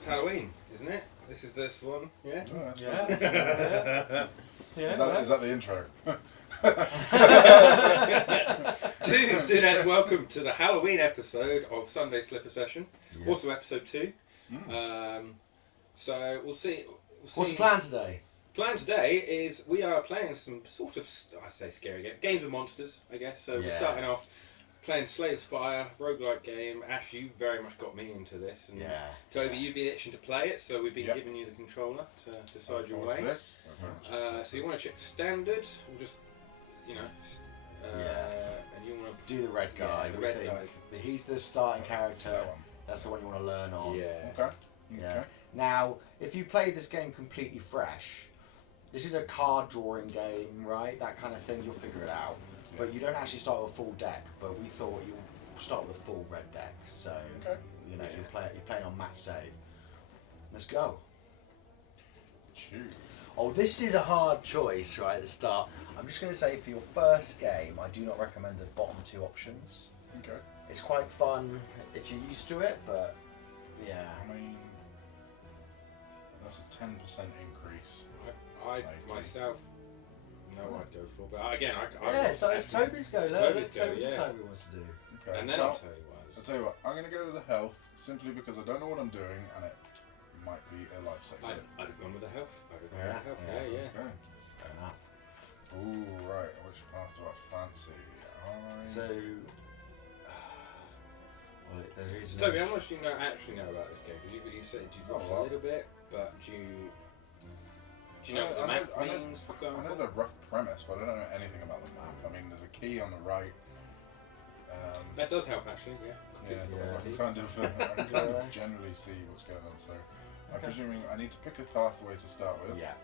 It's Halloween, isn't it? This is this one, yeah? Oh, that's Yeah. right. Yeah, Is that the intro? Dudes, welcome to the Halloween episode of Sunday Slipper Session. Yeah. Also episode 2. So we'll see. What's the plan today? Plan today is we are playing some sort of, I say scary games of monsters, I guess. So we're starting off playing Slay The Spire, roguelike game. Ash, you very much got me into this. And Toby, you've been itching to play it, so we've been giving you the controller to decide your way. This. So you want to check standard, we'll just, and you want to do the red guy. the red guy. He's the starting character. That's the one you want to learn on. Yeah. Okay. Yeah. Now, if you play this game completely fresh, this is a card drawing game, right? That kind of thing. You'll figure it out. But you don't actually start with a full deck. But we thought you'll start with a full red deck. So you're playing on match save. Let's go. Choose. Oh, this is a hard choice right at the start. I'm just going to say for your first game, I do not recommend the bottom two options. Okay. It's quite fun if you're used to it, but yeah. I mean, that's a 10% increase. I myself know I'd go for, but again, so it's Toby's go. Toby's go, Toby decide what he wants to do. Okay. And then I'll tell you what. I'll tell you what. I'm going to go with the health simply because I don't know what I'm doing, and it might be a lifesaver. I'd have gone with the health. Yeah. Okay. Fair enough. Ooh, right. Which path do I fancy? So, well, there is. Toby, how much do you actually know about this game? Because you said you've watched a little bit, but do you know what the map means, for example? I know the rough premise, but I don't know anything about the map. I mean, there's a key on the right. That does help, actually. Yeah. So I can kind of generally see what's going on. So I'm presuming I need to pick a pathway to start with. Yeah.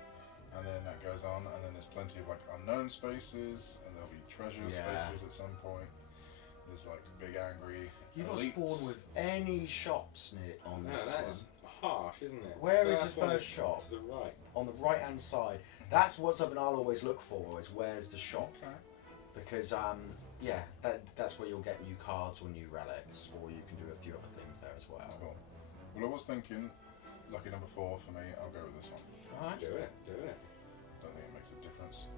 And then that goes on, and then there's plenty of like unknown spaces, and there'll be treasure spaces at some point. There's like big angry. You got spawn with any shops near on this that one. is harsh, isn't it? Where is the first shop? To the right. On the right hand side. That's what something I'll always look for is where's the shop. Okay. Because that's where you'll get new cards or new relics, or you can do a few other things there as well. Cool. Well, I was thinking, lucky number 4 for me. I'll go with this one. Alright. Do it. Don't think it makes a difference.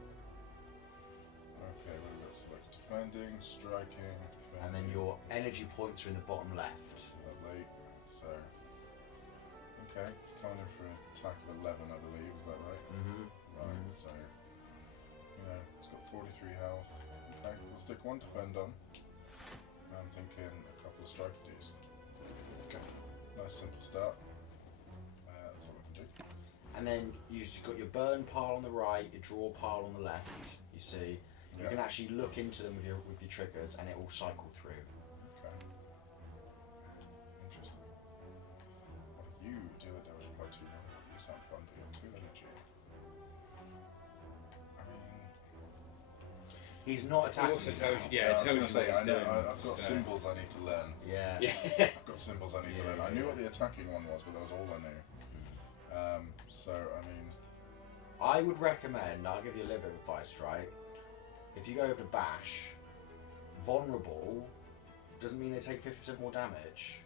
Okay, what do we got? Select defending, striking, defending. And then your energy points are in the bottom left. Lovely. So, okay, it's coming in for an attack of 11, I believe. Is that right? Mm-hmm. Right. So, it's got 43 health. Okay, we'll stick 1 defend on. I'm thinking a couple of striker dues. Okay. Nice simple start. That's all we can do. And then you've got your burn pile on the right, your draw pile on the left. You see, you can actually look into them with your triggers, and it will cycle through. Okay. Interesting. What do you deal with damage by 2? You sound fun for your 2 energy. I mean, he's not attacking. It also tells you. I was going to say, what he's doing, I've got symbols I need to learn. Yeah. I've got symbols I need to learn. I knew what the attacking one was, but that was all I knew. So, I mean... I would recommend, I'll give you a little bit of advice, right? If you go over to Bash, vulnerable doesn't mean they take 50% more damage.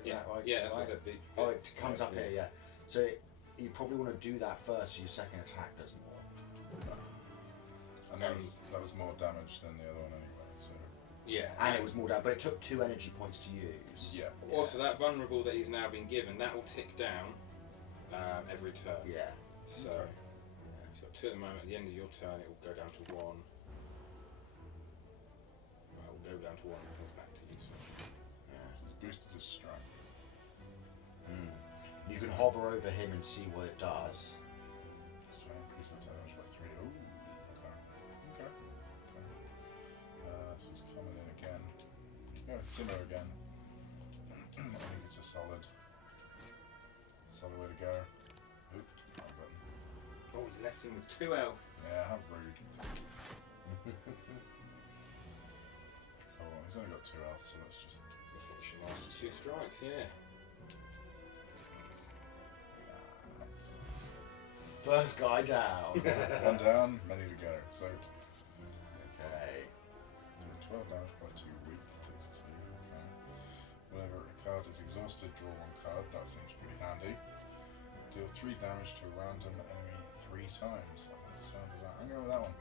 Is that right? Yeah, that's what I said. Oh, it comes up here, yeah. So you probably want to do that first so your second attack does more. And that was more damage than the other one anyway, so... Yeah. And it was more damage, but it took 2 energy points to use. Yeah. Also, that vulnerable that he's now been given, that will tick down every turn. Yeah. So, he's got 2 at the moment. At the end of your turn, it will go down to 1. It will go down to 1 and comes back to you. So. So it's boosted his strength. You can hover over him and see what it does. Let's try and increase the damage by 3. Ooh, okay. So it's coming in again. Yeah, it's similar again. I think it's a solid way to go. Oop, wrong button. Oh, he's left him with 2 health. Yeah, how rude. Cool, he's only got 2 health, so that's just... You finish him off with 2 strikes, yeah. Nice. First guy down. 1 down, many to go. So, Okay. 12 damage by 2 weak, takes 2. Okay. Whenever a card card is exhausted, draw 1 card. That seems pretty handy. Deal 3 damage to a random enemy 3 times. I like the sound of that. I'm going with that one.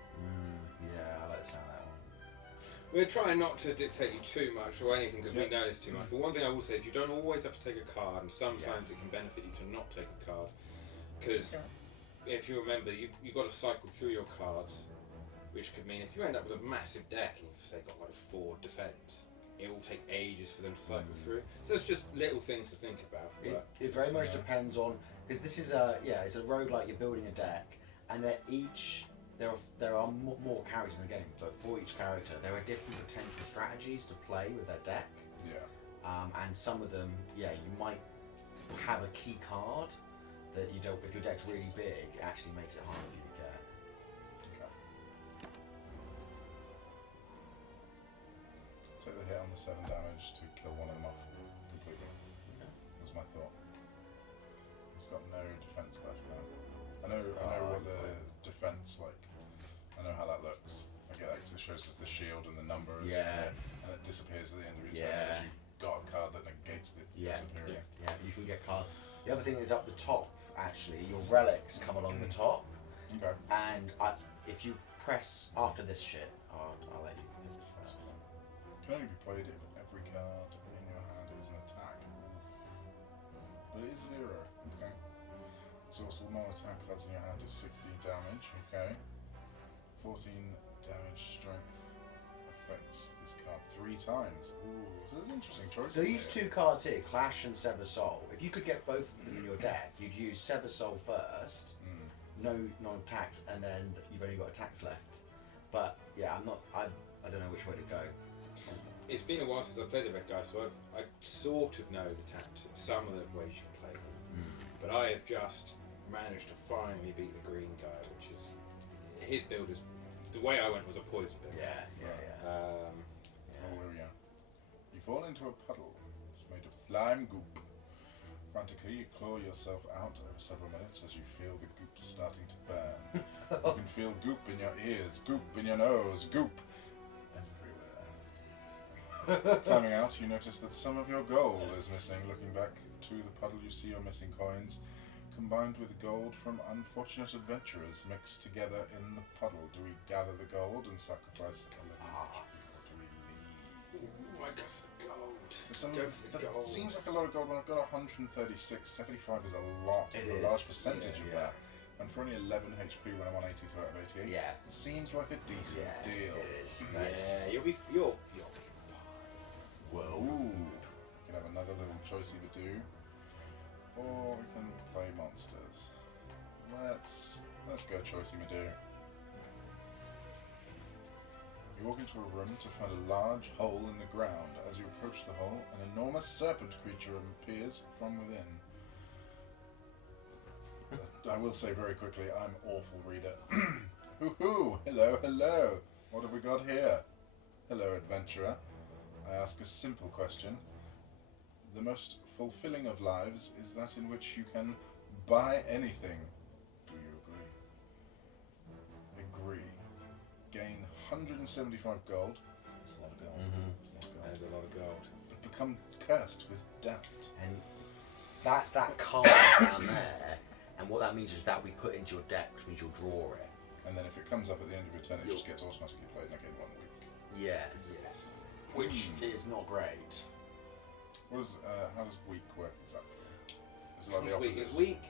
Yeah, I like the sound of that one. We're trying not to dictate you too much or anything because we know this too much. But one thing I will say is you don't always have to take a card, and sometimes it can benefit you to not take a card. Because if you remember, you've got to cycle through your cards, which could mean if you end up with a massive deck and you've say got like 4 defense, it will take ages for them to cycle through. So it's just little things to think about. It very much depends on, because this is it's a roguelike. You're building a deck, and there are more characters in the game, but for each character there are different potential strategies to play with their deck. And some of them, you might have a key card that you don't. If your deck's really big, it actually makes it hard for you to get. Take the hit on the 7 damage to kill one of them off completely. Was my thought. It's got no defense left now. I know what the defense like. I know how that looks. I get that because it shows us the shield and the numbers. And it disappears at the end of your turn because you've got a card that negates the disappearing. Yeah, you can get cards. The other thing is up the top. Actually, your relics come along the top. Okay. And if you press after this shit, I'll let you do this first. Can only be played if every card in your hand is an attack. But it is 0. Okay. Exhaust all non-attack cards in your hand of 16 damage. Okay. 14 damage strength affects this card 3 times. Ooh, so there's interesting choices. These 2 cards here, Clash and Sever Soul. If you could get both of them in your deck, you'd use Sever Soul first, no attacks, and then you've only got attacks left. But yeah, I don't know which way to go. It's been a while since I played the red guy, so I sort of know the some of the ways you can play them. But I have just managed to finally beat the green guy, which is his build is. The way I went was a poison build. Oh, here we go. You fall into a puddle. It's made of slime goop. Frantically, you claw yourself out over several minutes as you feel the goop starting to burn. You can feel goop in your ears, goop in your nose, goop everywhere. Climbing out, you notice that some of your gold is missing. Looking back to the puddle, you see your missing coins, combined with gold from unfortunate adventurers mixed together in the puddle. Do we gather the gold and sacrifice a living HP, or do we leave? Ooh, I go for the gold. That seems like a lot of gold when I've got 136. 75 is a lot. It's a large percentage of that. And for only 11 HP when I'm on 82 out of 88, it seems like a decent deal. It is. Nice. Yeah, you'll be fine. Whoa. Ooh. We can have another little choicey to do. Or we can play monsters. Let's go choicey me do. You walk into a room to find a large hole in the ground. As you approach the hole, an enormous serpent creature appears from within. I will say very quickly, I'm awful reader. Hoo-hoo! Hello, hello! What have we got here? Hello, adventurer. I ask a simple question. The most fulfilling of lives is that in which you can buy anything. Do you agree? Agree. Gain 175 gold. That's a lot of gold. There's a lot of gold. But become cursed with doubt. And that's that card down there. And what that means is that we put into your deck, which means you'll draw it. And then if it comes up at the end of your turn, it just gets automatically played again 1 week. Yeah. Yes. Which is not great. What is, how does weak work exactly? Is it like the Weak opposite? is weak.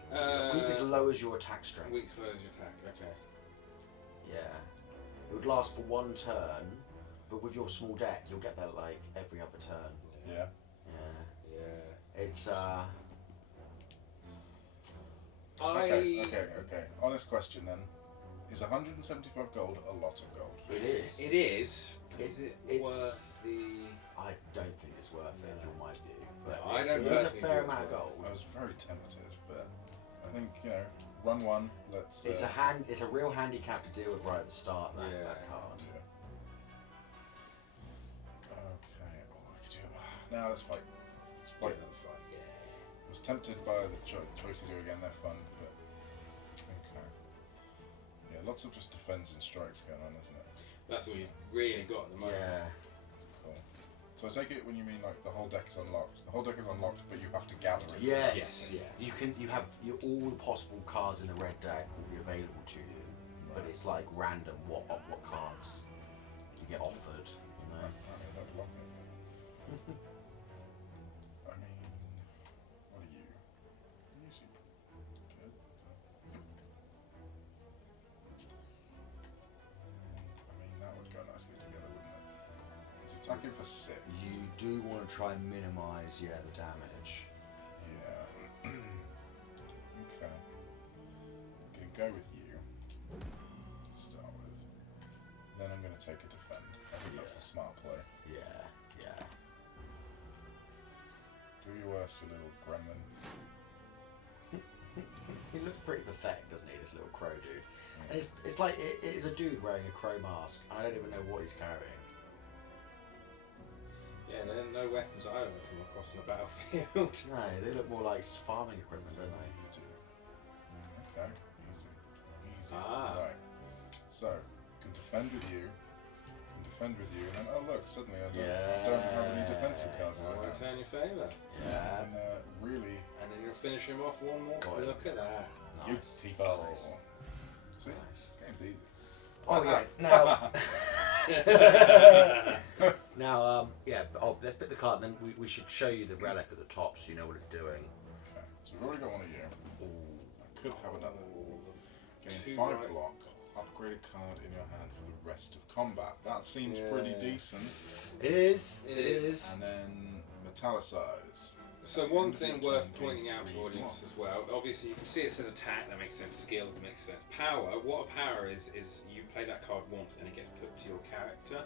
Weak is lowers your attack strength. Weak slows your attack. Okay. Yeah. It would last for 1 turn, but with your small deck, you'll get that like every other turn. Yeah. Yeah. It's Okay. Honest question then. Is 175 gold a lot of gold? It is. It is. Is it worth the? I don't think it's worth it from my view. But I don't it is a fair amount of gold. I was very tempted, but I think, run 1, let's... It's a real handicap to deal with right at the start, that card. Yeah. Okay, we could do... Now let's fight. Let's fight. I was tempted by the choice to do again, they're fun, but... Okay. Yeah, lots of just defense and strikes going on, isn't it? That's all you've really got at the moment. Yeah. Cool. So I take it when you mean like the whole deck is unlocked. The whole deck is unlocked, but you have to gather it. Yes. Yeah. You have all the possible cards in the red deck will be available to you, but it's like random what cards you get offered. You know. I don't love it. I mean, what are you? You seem good. I mean, that would go nicely together, wouldn't it? It's attacking for 6. You do want to try and minimise, the damage. Yeah. Okay. I'm going to go with you to start with. Then I'm going to take a defend. I think that's the smart play. Yeah. Do your worst, you little gremlin. He looks pretty pathetic, doesn't he, this little crow dude? And it's like, it is a dude wearing a crow mask, and I don't even know what he's carrying. Yeah, there are no weapons I ever come across on the battlefield. No, they look more like farming equipment, don't they? Okay, easy. Right. So, can defend with you, and then, oh look, suddenly I don't have any defensive cards I'll like that. return your favour. So you can really... And then you'll finish him off one more. Got it. Look at that. Beautiful. Nice. See? Nice. This game's easy. Oh yeah. Now, let's pick the card. Then we should show you the relic at the top, so you know what it's doing. Okay, so we've already got one of you. I could have another. Gain 2 5 right. block. Upgrade a card in your hand for the rest of combat. That seems pretty decent. It is. And then metallicize. So one thing worth pointing out to audience as well, obviously you can see it says attack, that makes sense, skill, that makes sense. Power, what a power is you play that card once and it gets put to your character.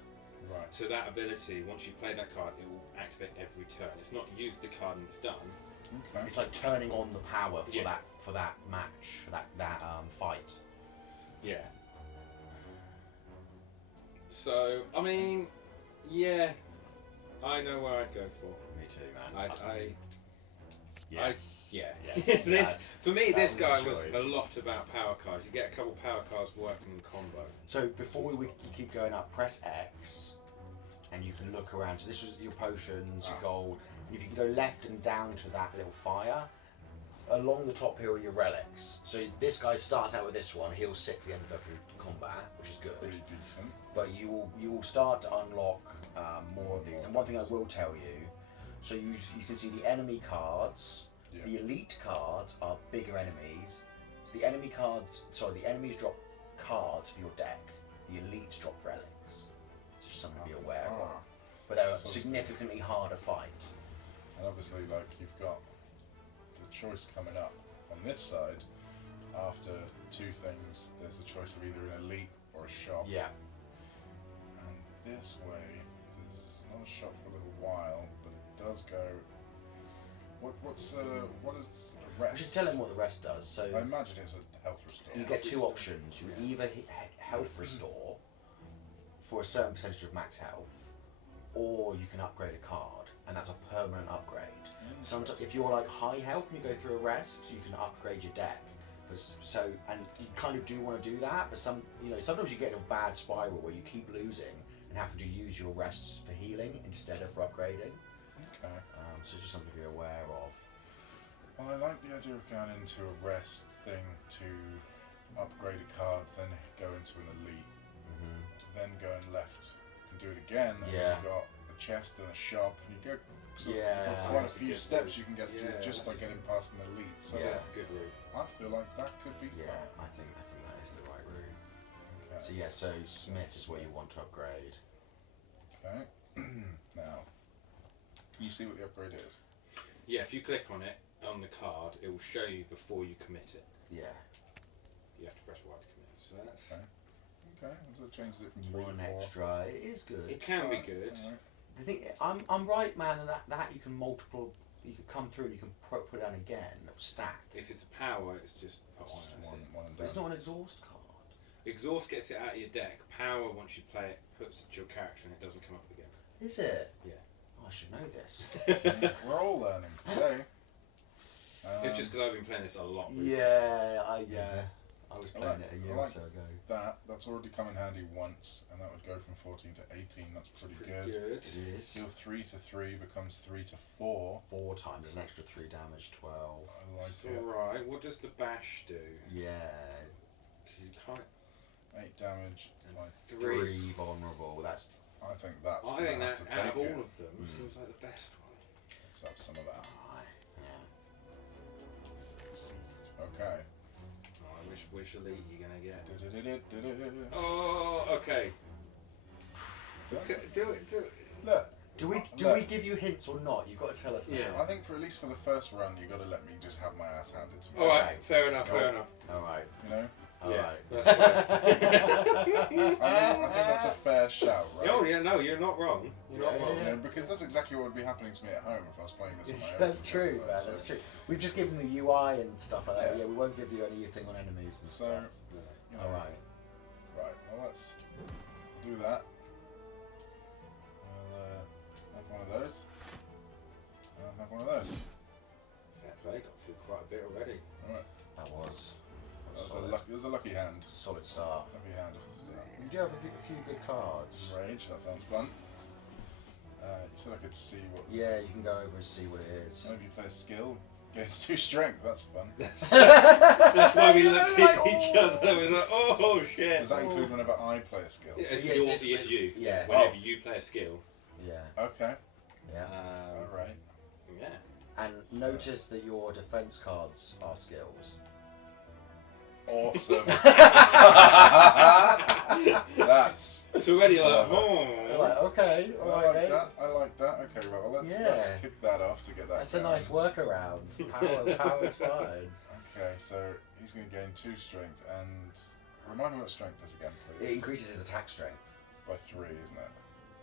Right. So that ability, once you play that card, it will activate every turn. It's not use the card and it's done. Okay. It's like turning on the power for that match, for that fight. Yeah. So, I mean, yeah, I know where I'd go for. Me too, man. Yes. Yes. For me, this was the guy was choice. a lot about power cards. You get a couple power cards working in combo. So before we keep going up, press X, and you can look around. So this was your potions, your gold. And if you can go left and down to that little fire, along the top here are your relics. So this guy starts out with this one, heals 6 at the end of every combat, which is good. Pretty decent. But you will start to unlock more of these. And one thing I will tell you, so you can see the enemy cards. Yeah. The elite cards are bigger enemies. So the enemies drop cards for your deck. The elites drop relics. It's just something to be aware of. But they're a significantly harder fight. And obviously, like, you've got the choice coming up on this side. After 2 things, there's a choice of either an elite or a shop. Yeah. And this way, there's not a shop for a little while, but it does go. What is a rest? I should tell him what the rest does. So I imagine it's a health restore. you get 2 options. You either health restore for a certain percentage of max health, or you can upgrade a card, and that's a permanent upgrade. Sometimes, if you're like high health and you go through a rest, you can upgrade your deck. And you kind of do want to do that, but sometimes you get in a bad spiral where you keep losing and have to use your rests for healing instead of for upgrading. Okay. So just something to be aware of. Well, I like the idea of going into a rest thing to upgrade a card, then go into an elite, then going left and do it again, and then you've got a chest and a shop, and you go quite a few steps you can get through just by getting past an elite. So that's a good route. I feel like that could be fun. I think that is the right route. Okay. So Smith is where you want to upgrade. Okay. Now, can you see what the upgrade is? Yeah, if you click on it, on the card, it will show you before you commit it. Yeah. You have to press Y to commit. So that's... Okay, so it changes it from 3 1 to 4. extra. It is good. It can be good. Alright. The thing, I'm right, man. And that you can you can come through and you can put it down again. Stack. If it's a power, it's just put on. Just That's it. one and But it's done. not an exhaust card. Exhaust gets it out of your deck. Power, once you play it, puts it to your character and it doesn't come up again. Is it? Yeah. Oh, I should know this. We're all learning today. It's just because I've been playing this a lot. I was playing it a year or so ago. That's already come in handy once, and that would go from 14 to 18. That's pretty good. good. Good. It is. Heal 3 to 3 becomes 3 to 4. 4 times, there's an extra 3 damage, 12. I like It's it. alright. What does the bash do? Yeah. 'Cause you can't. 8 damage. Like, 3. 3 vulnerable, that's... I think that's. I gonna think have that to out take of it. all of them seems like the best one. Let's have some of that. Yeah. Okay. Oh, which elite you gonna get? Du-du-du-du-du-du. Oh, okay. Do it. Look. Do we look, give you hints or not? You've got to tell us now. Yeah. I think for at least for the first run, you got to let me just have my ass handed to me. Alright, Okay. fair enough. Alright. You know. Alright. That's fine. I think that's a fair shout, right? Oh yeah, no, you're not wrong. You're not wrong. You know, because that's exactly what would be happening to me at home if I was playing this on my own. That's true, man. That's true. We've just given the UI and stuff like that. Yeah. Yeah, we won't give you anything on enemies and So, stuff. you know, Alright. Right. Well, let's do that. I'll have one of those. I'll have one of those. Fair play. Got through quite a bit already. All right. That was That was a lucky hand. solid start. Lucky hand of the start. You do have a few good cards. Rage. That sounds fun. You said I could see what. Yeah, you can go over and see what it is. If you play a skill, gains 2 strength. That's fun. That's why we looked Like, at each other. We're like, oh shit. Does that include whenever I play a skill? It's Yes, you. yeah. Whenever you play a skill. Yeah, Okay. yeah. All right. Yeah. And notice that your defense cards are skills. Awesome. That's. It's already like, You're oh. like, okay, I alright, like mate. that. I like that. Okay, well, let's Yeah. kick that off to get that. That's a going. nice workaround. Power's fine. Okay, so he's going to gain 2 strength and remind me what strength is again, please. It increases his attack strength. By 3, isn't it?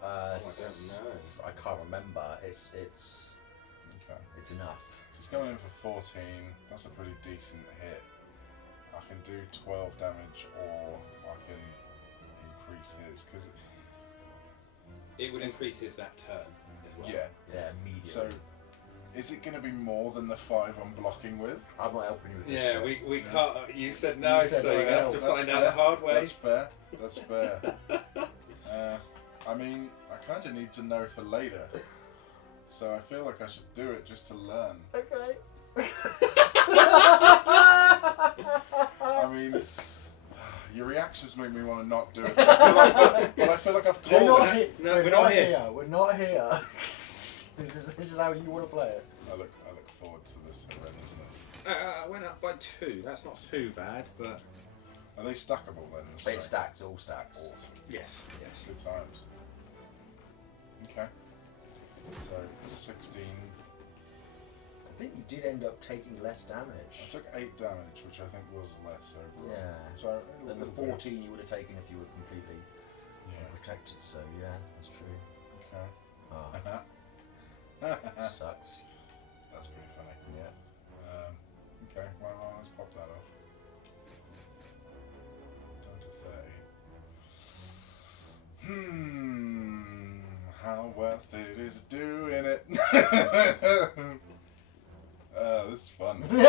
I don't know. I can't remember. It's Okay. enough. So he's going in for 14. That's a pretty decent hit. I can do 12 damage, or I can increase his because It would increase his that turn as well. yeah. Yeah, immediately. So, is it going to be more than the 5 I'm blocking with? I'm not helping you with this. Yeah, bit. we can't. You said no, You said so no, you're gonna have to That's find fair. out the hard way. That's fair. That's fair. I mean, I kind of need to know for later, so I feel like I should do it just to learn. Okay. I mean, your reactions make me want to not do it, but I feel like I've We're called not, it. No, we're we're not not here. here. We're not here. This is how you want to play it. I look forward to this horrendousness. I went up by 2. That's not too bad, but Are they stackable then? the It strength? stacks, all stacks. Awesome. yes. Good times. Okay. So 16. I think you did end up taking less I damage. took 8 damage, which I think was less overall. Yeah. So a Than the little bit. 14 you would have taken if you were completely Yeah. protected. So yeah, that's true. Okay. Ah, sucks. That's pretty funny. Yeah. Okay, well, let's pop that off. Down to 30. How worth it is doing it? This is fun. 'Cause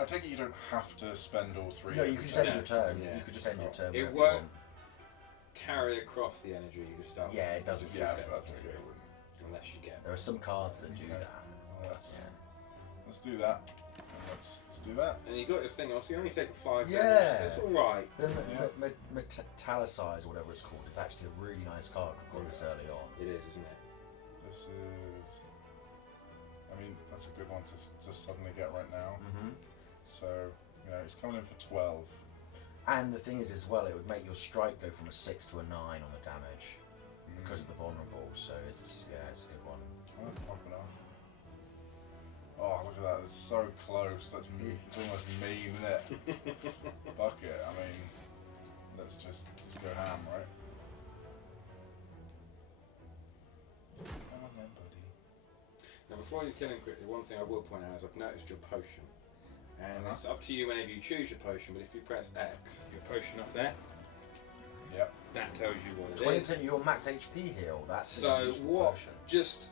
I take it you don't have to spend all 3. No, you can just end No. your turn. Yeah. You could just end your turn. It whenever you won't want. carry across the energy you just start. Yeah, it doesn't. Yeah, Resets I up to figured 3, it wouldn't. unless you get. There are some cards that do Okay. that. Well, Yeah. let's do that. Let's do that. And you got your thing off, so you only take 5 Yeah. damage. It's alright. The Yeah. Metallicize, or whatever it's called, is actually a really nice card. We've got this early on. It is, isn't it? This is. I mean, that's a good one to suddenly get right now. Mm-hmm. So, it's coming in for 12. And the thing is, as well, it would make your strike go from a 6 to a 9 on the damage because of the vulnerable. So it's a good one. Oh, that's popping off. Oh, look at that. It's so close. It's almost mean, isn't it? Fuck it. I mean, let's go ham, right? Come on then, buddy. Now, before you kill him quickly, one thing I will point out is I've noticed your potion. And Uh-huh. it's up to you whenever you choose your potion, but if you press X, your potion up there, Yep. that tells you what it 20% is. of your max HP heal. That's So a useful what? potion. Just,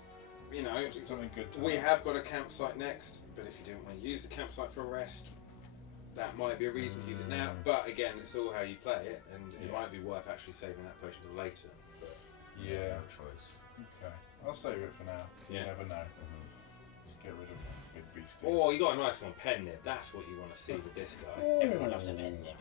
Just something good to we have. have got a campsite next, but if you didn't want to use the campsite for a rest, that might be a reason to use it now. But again, it's all how you play it, and it Yeah. might be worth actually saving that potion till later. Yeah. No choice. Okay. I'll save it for now. Yeah. You never know. Mm-hmm. Let's get rid of big beastie. Oh, you got a nice one, pen nib. That's what you want to see with this guy. Everyone loves a pen nib.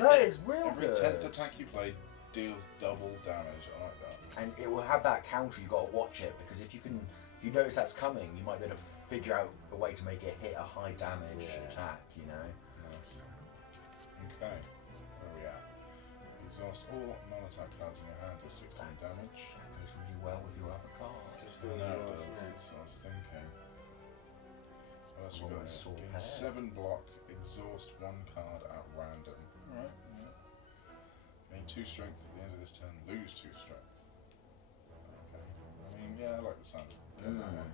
That is real Every good. 10th attack you play deals double damage. I like that. And it will have that counter. You got to watch it because if you notice that's coming, you might be able to figure out a way to make it hit a high damage attack. You know. Nice. Okay. Where we at? Exhaust all non-attack cards in your hand do 16 damage. That goes really well with your other card. I know it does. That's what I was thinking. What else we got here? Gain 7 block. Exhaust 1 card at random. Alright. Yeah. Gain 2 strength at the end of this turn. Lose 2 strength. Okay. I mean, yeah, I like the sound of that one.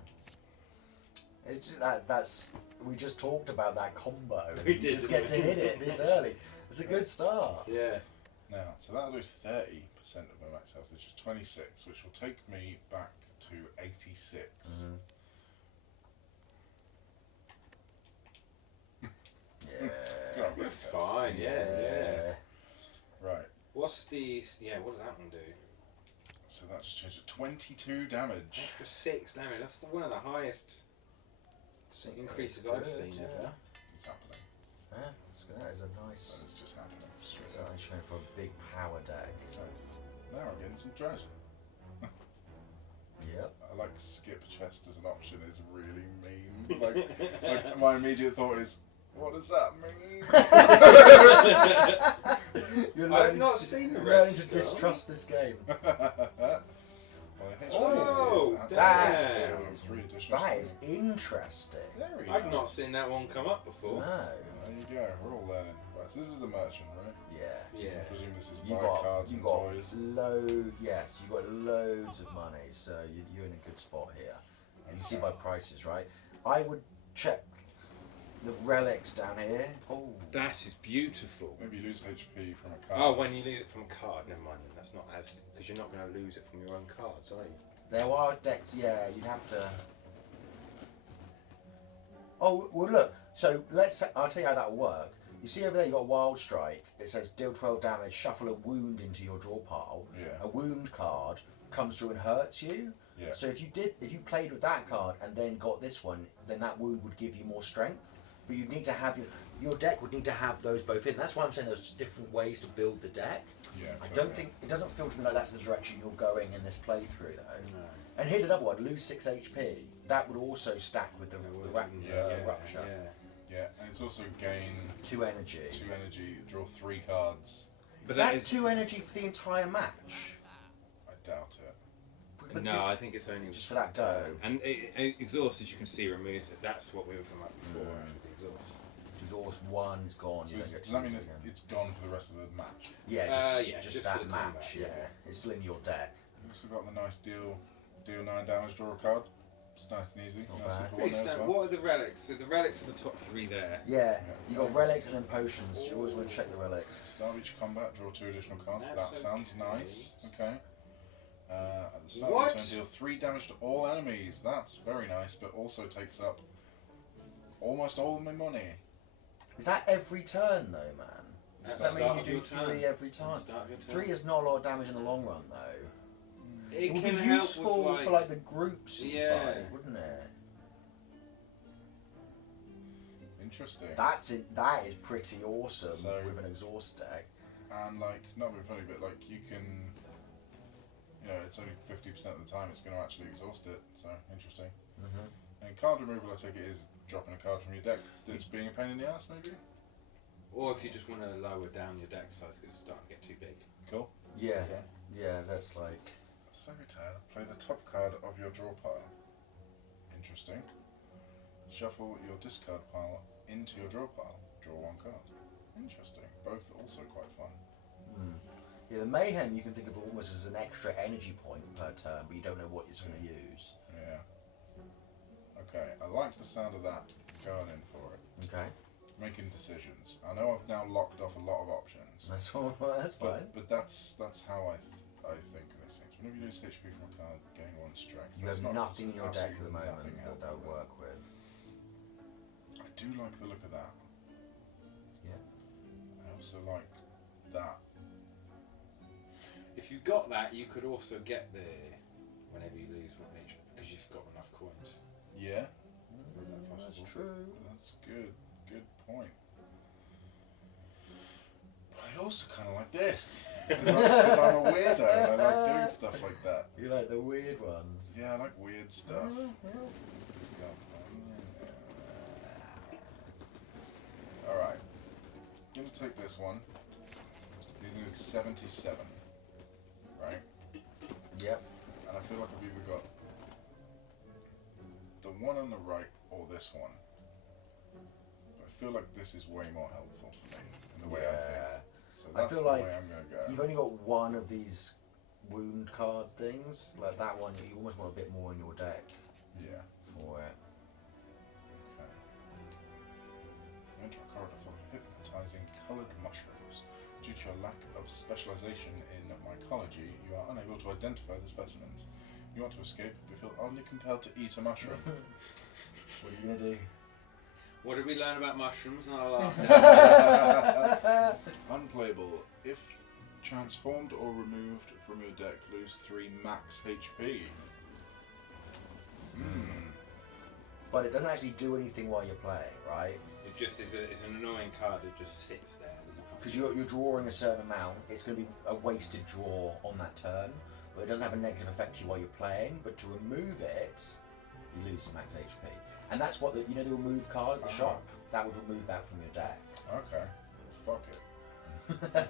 It's that's we just talked about that combo. We You did, just get to hit it this early. It's a good start. Yeah. Now, so that'll do 30% of my max health, which is 26, which will take me back to 86. Yeah. Go on, You're Rick. fine. Yeah. Right. What's the... Yeah, what does that one do? So that just changed to 22 damage. Extra 6 damage. That's one of the highest increases I've seen ever. It's happening. Yeah, that is a nice. That is just happening. It's nice going for a big power deck. So, now we're getting some treasure. Yep. I like skip chest as an option is really mean. Like my immediate thought is, what does that mean? I've not seen the You're learning rest. to distrust this game. Oh, that damn. is 3 additional. That is interesting. There we go. I've not seen that one come up before. No. There you go. We're all learning. Right. So this is the merchant, right? Yeah. Yeah. I presume this is You buy got cards and toys. Yes, you got loads of money, so you're in a good spot here. And you see by prices, right? I would check the relics down here. Oh, That is beautiful. Maybe you lose HP from a card. Oh, when you lose it from a card, never mind. That's not as... Because you're not going to lose it from your own cards, are you? there are decks. Yeah, you'd have to. Oh well, look. So I'll tell you how that will work. You see over there, you got Wild Strike. It says deal 12 damage, shuffle a wound into your draw pile. Yeah. A wound card comes through and hurts you. Yeah. So if you played with that card and then got this one, then that wound would give you more strength. But you'd need to have your deck would need to have those both in. That's why I'm saying there's different ways to build the deck. Yeah. I don't think it doesn't feel to me like that's the direction you're going in this playthrough though. No. And here's another one: lose 6 HP. That would also stack with the rupture. Yeah, and it's also gain 2 energy. 2 energy, draw 3 cards. But Is that 2 energy for the entire match? I doubt it. But No, this- I think it's only... just for that go. And exhaust, as you can see, removes it. That's what we were talking about before, with the exhaust. Exhaust 1's gone. So You don't does get to that use mean it again. it's gone for the rest of the match? Yeah, yeah, just just that for the match. combat, Yeah. yeah. It's still in your deck. You've also got the nice deal 9 damage, draw a card. It's nice and easy. Not Nice bad. simple one there as well. What are the relics? So the relics are the top 3 there. Yeah, you got relics and then potions. You always want to check the relics. Start of each combat, draw 2 additional cards. That's That sounds okay. nice. Okay. At the start What? of your turn, deal 3 damage to all enemies. That's very nice, but also takes up almost all of my money. Is that every turn though, man? At Does the that mean start you of do your 3 turn. every At the time? start of your turn. 3 is not a lot of damage in the long run though. It would be can help useful with, for like the groups you Yeah. fight, wouldn't it? Interesting. That is pretty awesome So- with an exhaust deck. And like, not being funny, but like you can, it's only 50% of the time it's going to actually exhaust it. So interesting. And card removal, I take it, is dropping a card from your deck that's being a pain in the ass, maybe. Or if you just want to lower down your deck size, it's starting to get too big. Cool. Yeah, Okay. yeah, that's like. So return. Play the top card of your draw pile. Interesting. Shuffle your discard pile into your draw pile. Draw 1 card. Interesting. Both also quite fun. Yeah, the mayhem you can think of almost as an extra energy point per turn, but you don't know what you're going to use. Yeah. Okay, I like the sound of that. Going in for it. Okay, Making decisions. I know I've now locked off a lot of options. that's all. That's fine. But that's how I think of these things. Whenever you lose HP from a card, gain 1 strength. You That's have not- nothing in your deck at the absolutely moment nothing that helpful they'll there. work with. I do like the look of that. Yeah. I also like that. If if you've got that, you could also get there whenever you lose 1 HP because you've got enough coins. Yeah. Is that possible? That's true. That's good. Good point. But I also kind of like this because I'm a weirdo and I like doing stuff like that. You like the weird ones. Yeah, I like weird stuff. Alright. I'm gonna take this one. It's 77. Right? Yep. And I feel like I've either got the one on the right or this one. But I feel like this is way more helpful for me in the way I think. So that's feel the like way I'm gonna go. You've only got one of these wound card things. Like that one, you almost want a bit more in your deck Yeah. for it. Okay. Enter a corridor full of hypnotizing coloured mushrooms. Due to your lack of specialization in mycology, you are unable to identify the specimens. You want to escape, but feel oddly compelled to eat a mushroom. What are you gonna do? What did we learn about mushrooms in our last episode? Unplayable. If transformed or removed from your deck, lose 3 max HP. But it doesn't actually do anything while you're playing, right? It just is it's an annoying card that just sits there. Because you're drawing a certain amount, it's going to be a wasted draw on that turn, but it doesn't have a negative effect to you while you're playing. But to remove it, you lose some max HP, and that's what the remove card at the shop. That would remove that from your deck. Okay. Fuck it.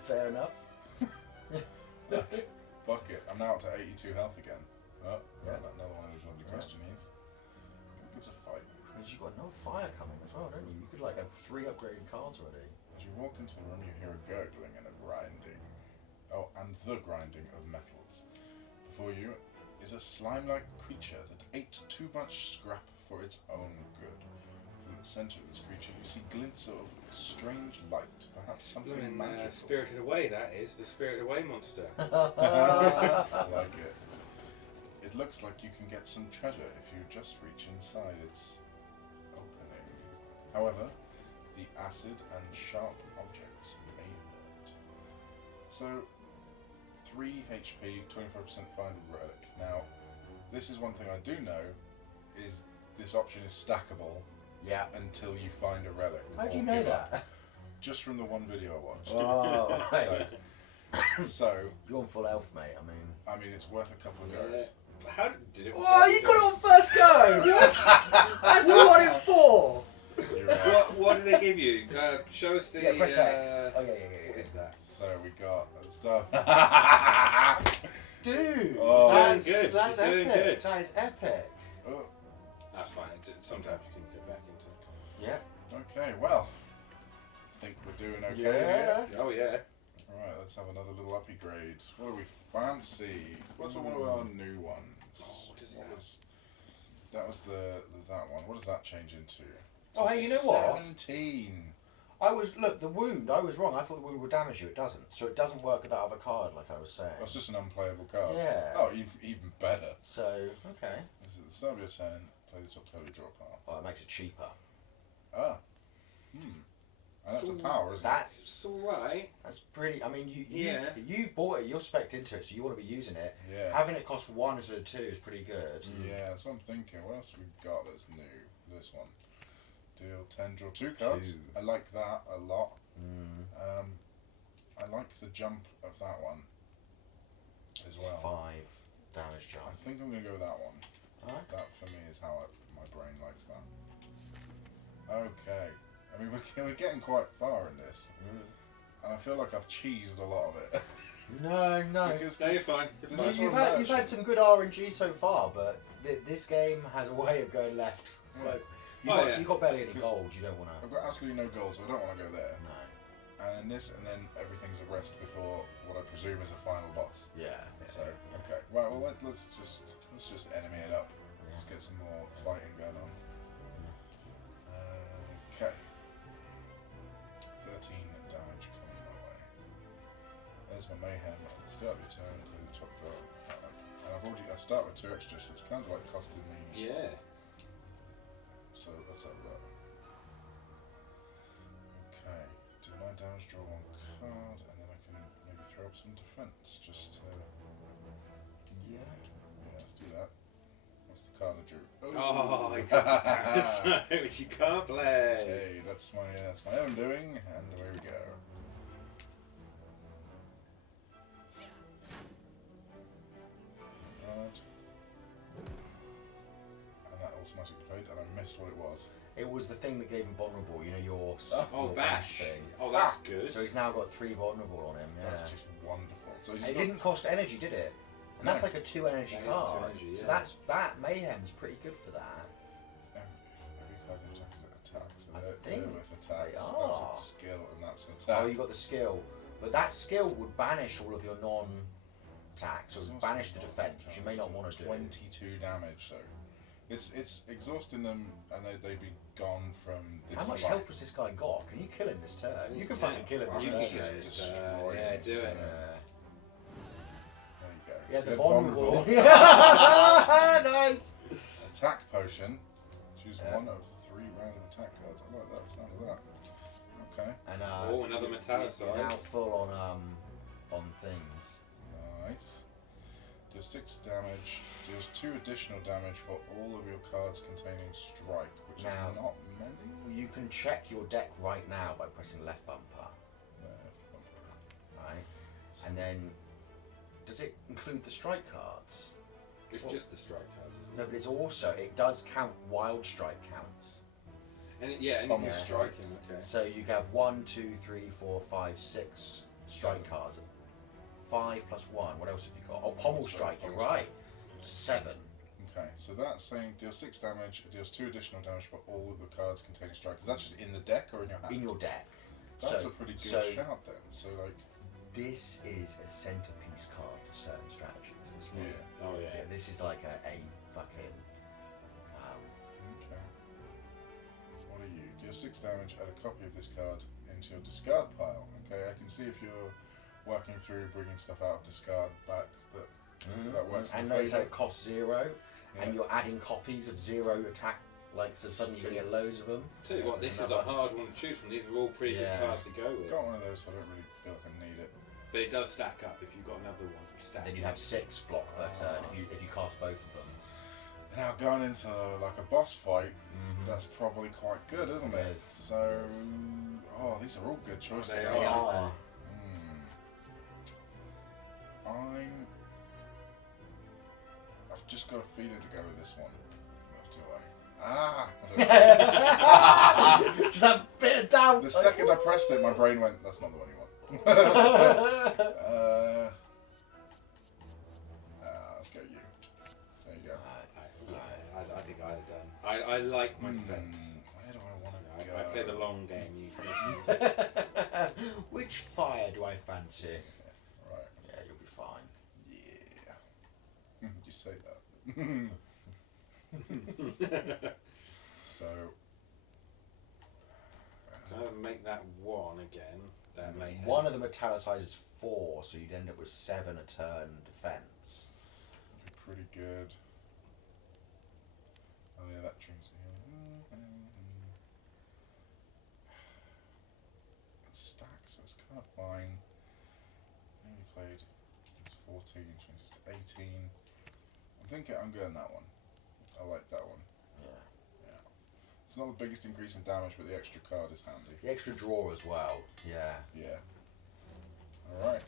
Fair enough. Fuck it. I'm now up to 82 health again. Oh, Yeah. another one of those lovely questionnaires. Give us a fight. Means you've got no fire coming as well, don't you? You could have 3 upgraded cards already. As you walk into the room, you hear a gurgling and a grinding. Oh, and the grinding of metals. Before you is a slime-like creature that ate too much scrap for its own good. From the centre of this creature, you see glints of strange light, perhaps something magical. Spirited Away, that is. The Spirited Away monster. I like it. It looks like you can get some treasure if you just reach inside its opening. However, the acid and sharp objects may hurt. So, 3 HP, 25% find a relic. Now, this is one thing I do know, is this option is stackable until you find a relic. How do you know that? Just from the one video I watched. Oh, right. So, You're on full elf, mate. I mean, it's worth a couple of goes. How did it? Oh, you got it on first go! That's a 1 in 4! You're right. What did they give you? Show us the. Press X. Oh, yeah. What is that? So we got stuff. Dude, Oh, that's You're doing epic. good. That is epic. Oh, That's fine. Sometimes you can go back into it. Yeah. okay, well, I think we're doing okay Yeah. here. Oh yeah. Alright, let's have another little upgrade. What do we fancy? What's one of our new ones? Oh, what is that? That was that one. What does that change into? Oh, hey, you know what? 17. The wound, I was wrong. I thought the wound would damage you. It doesn't. So it doesn't work with that other card, like I was saying. That's just an unplayable card. Yeah. Oh, even better. So, okay. This is the start of your turn. Play the top Tobi draw card. Oh, it makes it cheaper. Ah. And that's a power, isn't It's alright. That's pretty. I mean, you've bought it. You're spec'd into it, so you want to be using it. it? Yeah. Having it cost 1 instead of 2 is pretty good. Yeah, that's what I'm thinking. What else have we got that's new? This one. Deal 10, draw 2 cards. 2. I like that a lot. I like the jump of that one as well. 5 damage jump. I think I'm going to go with that one. Alright. That for me is how my brain likes that. Okay. I mean, we're getting quite far in this. And I feel like I've cheesed a lot of it. No. Because No, you're fine. You're fine. You've had some good RNG so far, but this game has a way of going left. Yeah. Like, you've got barely any gold. You don't want to. I've got absolutely no goals, so I don't want to go there. No. And in this, and then everything's at rest before what I presume is a final boss. Yeah. So okay, right. Well, let's just enemy it up. Let's get some more fighting going on. Okay. 13 damage coming my way. There's my mayhem. At the start of your turn, play the top draw. And I start with 2 extras, so it's kind of like costing me. Yeah. So let's have that. Okay. Do 9 damage, draw 1 card, and then I can maybe throw drop some defense just to. Yeah. Yeah, let's do that. What's the card I drew? Oh, you got the parasite, which you can't play. Hey, that's my own doing, and away we go. God. And that automatically played, and I missed what it was. It was the thing that gave him vulnerable. You know your Oh, bash. thing. Oh, that's good. So he's now got 3 vulnerable on him. Yeah. That's just wonderful. So And it didn't cost energy, did it? And that's like a 2 energy That is card. 2 energy, So yeah. that Mayhem's pretty good for that. Every card you attack is an attack, so I they're think with attacks. they That's are. a skill, and that's an attack. Oh, you got the skill. But that skill would banish all of your non-attacks, or It's also banish the defense, which you may not want to do. 22 damage, though. It's exhausting them, and they'd be gone from this. How much life. health has this guy got? Can you kill him this turn? You can fucking kill him I'm this just turn. destroying yeah, this do it. turn. Yeah. There you go. Yeah, the They're vulnerable. Nice. Attack potion. Choose one of 3 random attack cards. I like that sound of that. Okay. And Oh, another metallicized. you're now full on things. Nice. Deals 6 damage. Deals 2 additional damage for all of your cards containing strike, which Now- is not many. Well, you can check your deck right now by pressing left bumper, right? And then, does it include the strike cards? It's just the strike cards, isn't No, it? but it's also, it does count wild strike counts. And anything Pummel striking, okay. So you have 1, 2, 3, 4, 5, 6 strike cards. 5 plus 1. What else have you got? Oh, pommel strike. You're right. 7. Okay, so that's saying deals 6 damage, it deals 2 additional damage for all of the cards containing strike. Is that just in the deck or in your hand? In your deck. That's So- a pretty good so shout then. So, like, This is a centerpiece card for certain strategies. It's really, yeah. Oh, yeah. yeah, this is like a fucking. Okay. What are you? Deal 6 damage, add a copy of this card into your discard pile. Okay, I can see if you're working through bringing stuff out of discard back that works. And in notice how favour. it costs 0, Yeah. and you're adding copies of 0 attack. Like, so suddenly you're going to get loads of them. Tell you what, There's this is a another- hard one to choose from. These are all pretty Yeah. good cards to go with. Got one of those, so I don't really feel like I need it. But it does stack up if you've got another one. Stack Then you have 6 block per turn if you cast both of them. Now going into like a boss fight, that's probably quite good, isn't it? Yes. So, these are all good choices. They They are. are. I've just got a feeling to go with this one. Or do I? I don't know. Just a bit of doubt. The second I pressed it, my brain went, "That's not the one you want." Let's go you. There you go. I think I'd have done. I like my defense. Where do I want to go? I play the long game usually. Which fire do I fancy? Right. Yeah, you'll be fine. Yeah. You say that. So. Can I make that 1 again? That may help. One of them italicizes 4, so you'd end up with 7 a turn defense. Be pretty good. Oh yeah, that trims it's stacked, so it's kind of fine. Maybe played 14, changes to 18. I'm thinking I'm going that one. I like that one. Yeah. It's not the biggest increase in damage, but the extra card is handy. The extra draw as well. Yeah. Yeah. Alright.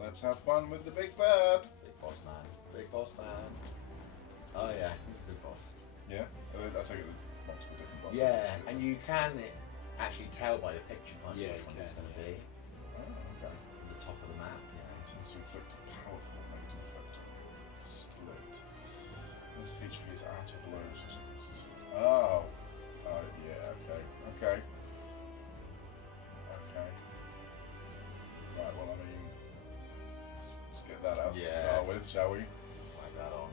Let's have fun with the big bird. Big boss man. Big boss man. Oh yeah, he's a good boss. Yeah? I take it there's multiple different bosses. Yeah, and you can actually tell by the picture, can't you, Yeah, which you one it's can, going to be. Oh, okay. At the top of the map, yeah. Intends to inflict a powerful negative effect on split. Once HP is out of blows. Oh. Yeah, okay. Okay. Right, well, I mean, let's get that out to Yeah. start with, shall we? Like that on.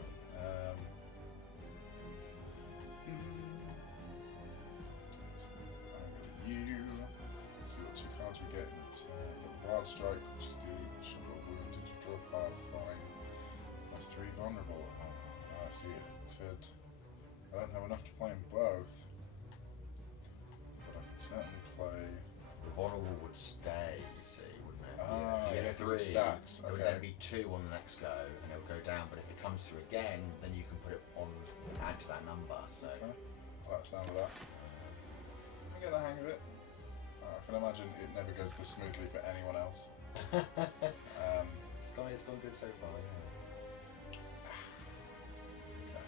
You. Let's see what 2 cards we get. Wild Strike, which is do shuffle wound into draw pile, fine. Plus 3 vulnerable. I see it. Could. I don't have enough to play them both. But I could certainly play. The vulnerable would stay, you see, wouldn't it? So you yeah, get 'cause it 3. stacks. It would Okay. then be 2 on the next go, and it will go down. But if it comes through again, then you can put it on and add to that number. So Okay. I like the sound of that. I get the hang of it. I can imagine it never goes this smoothly for anyone else. it's gone good so far. Yeah. Okay.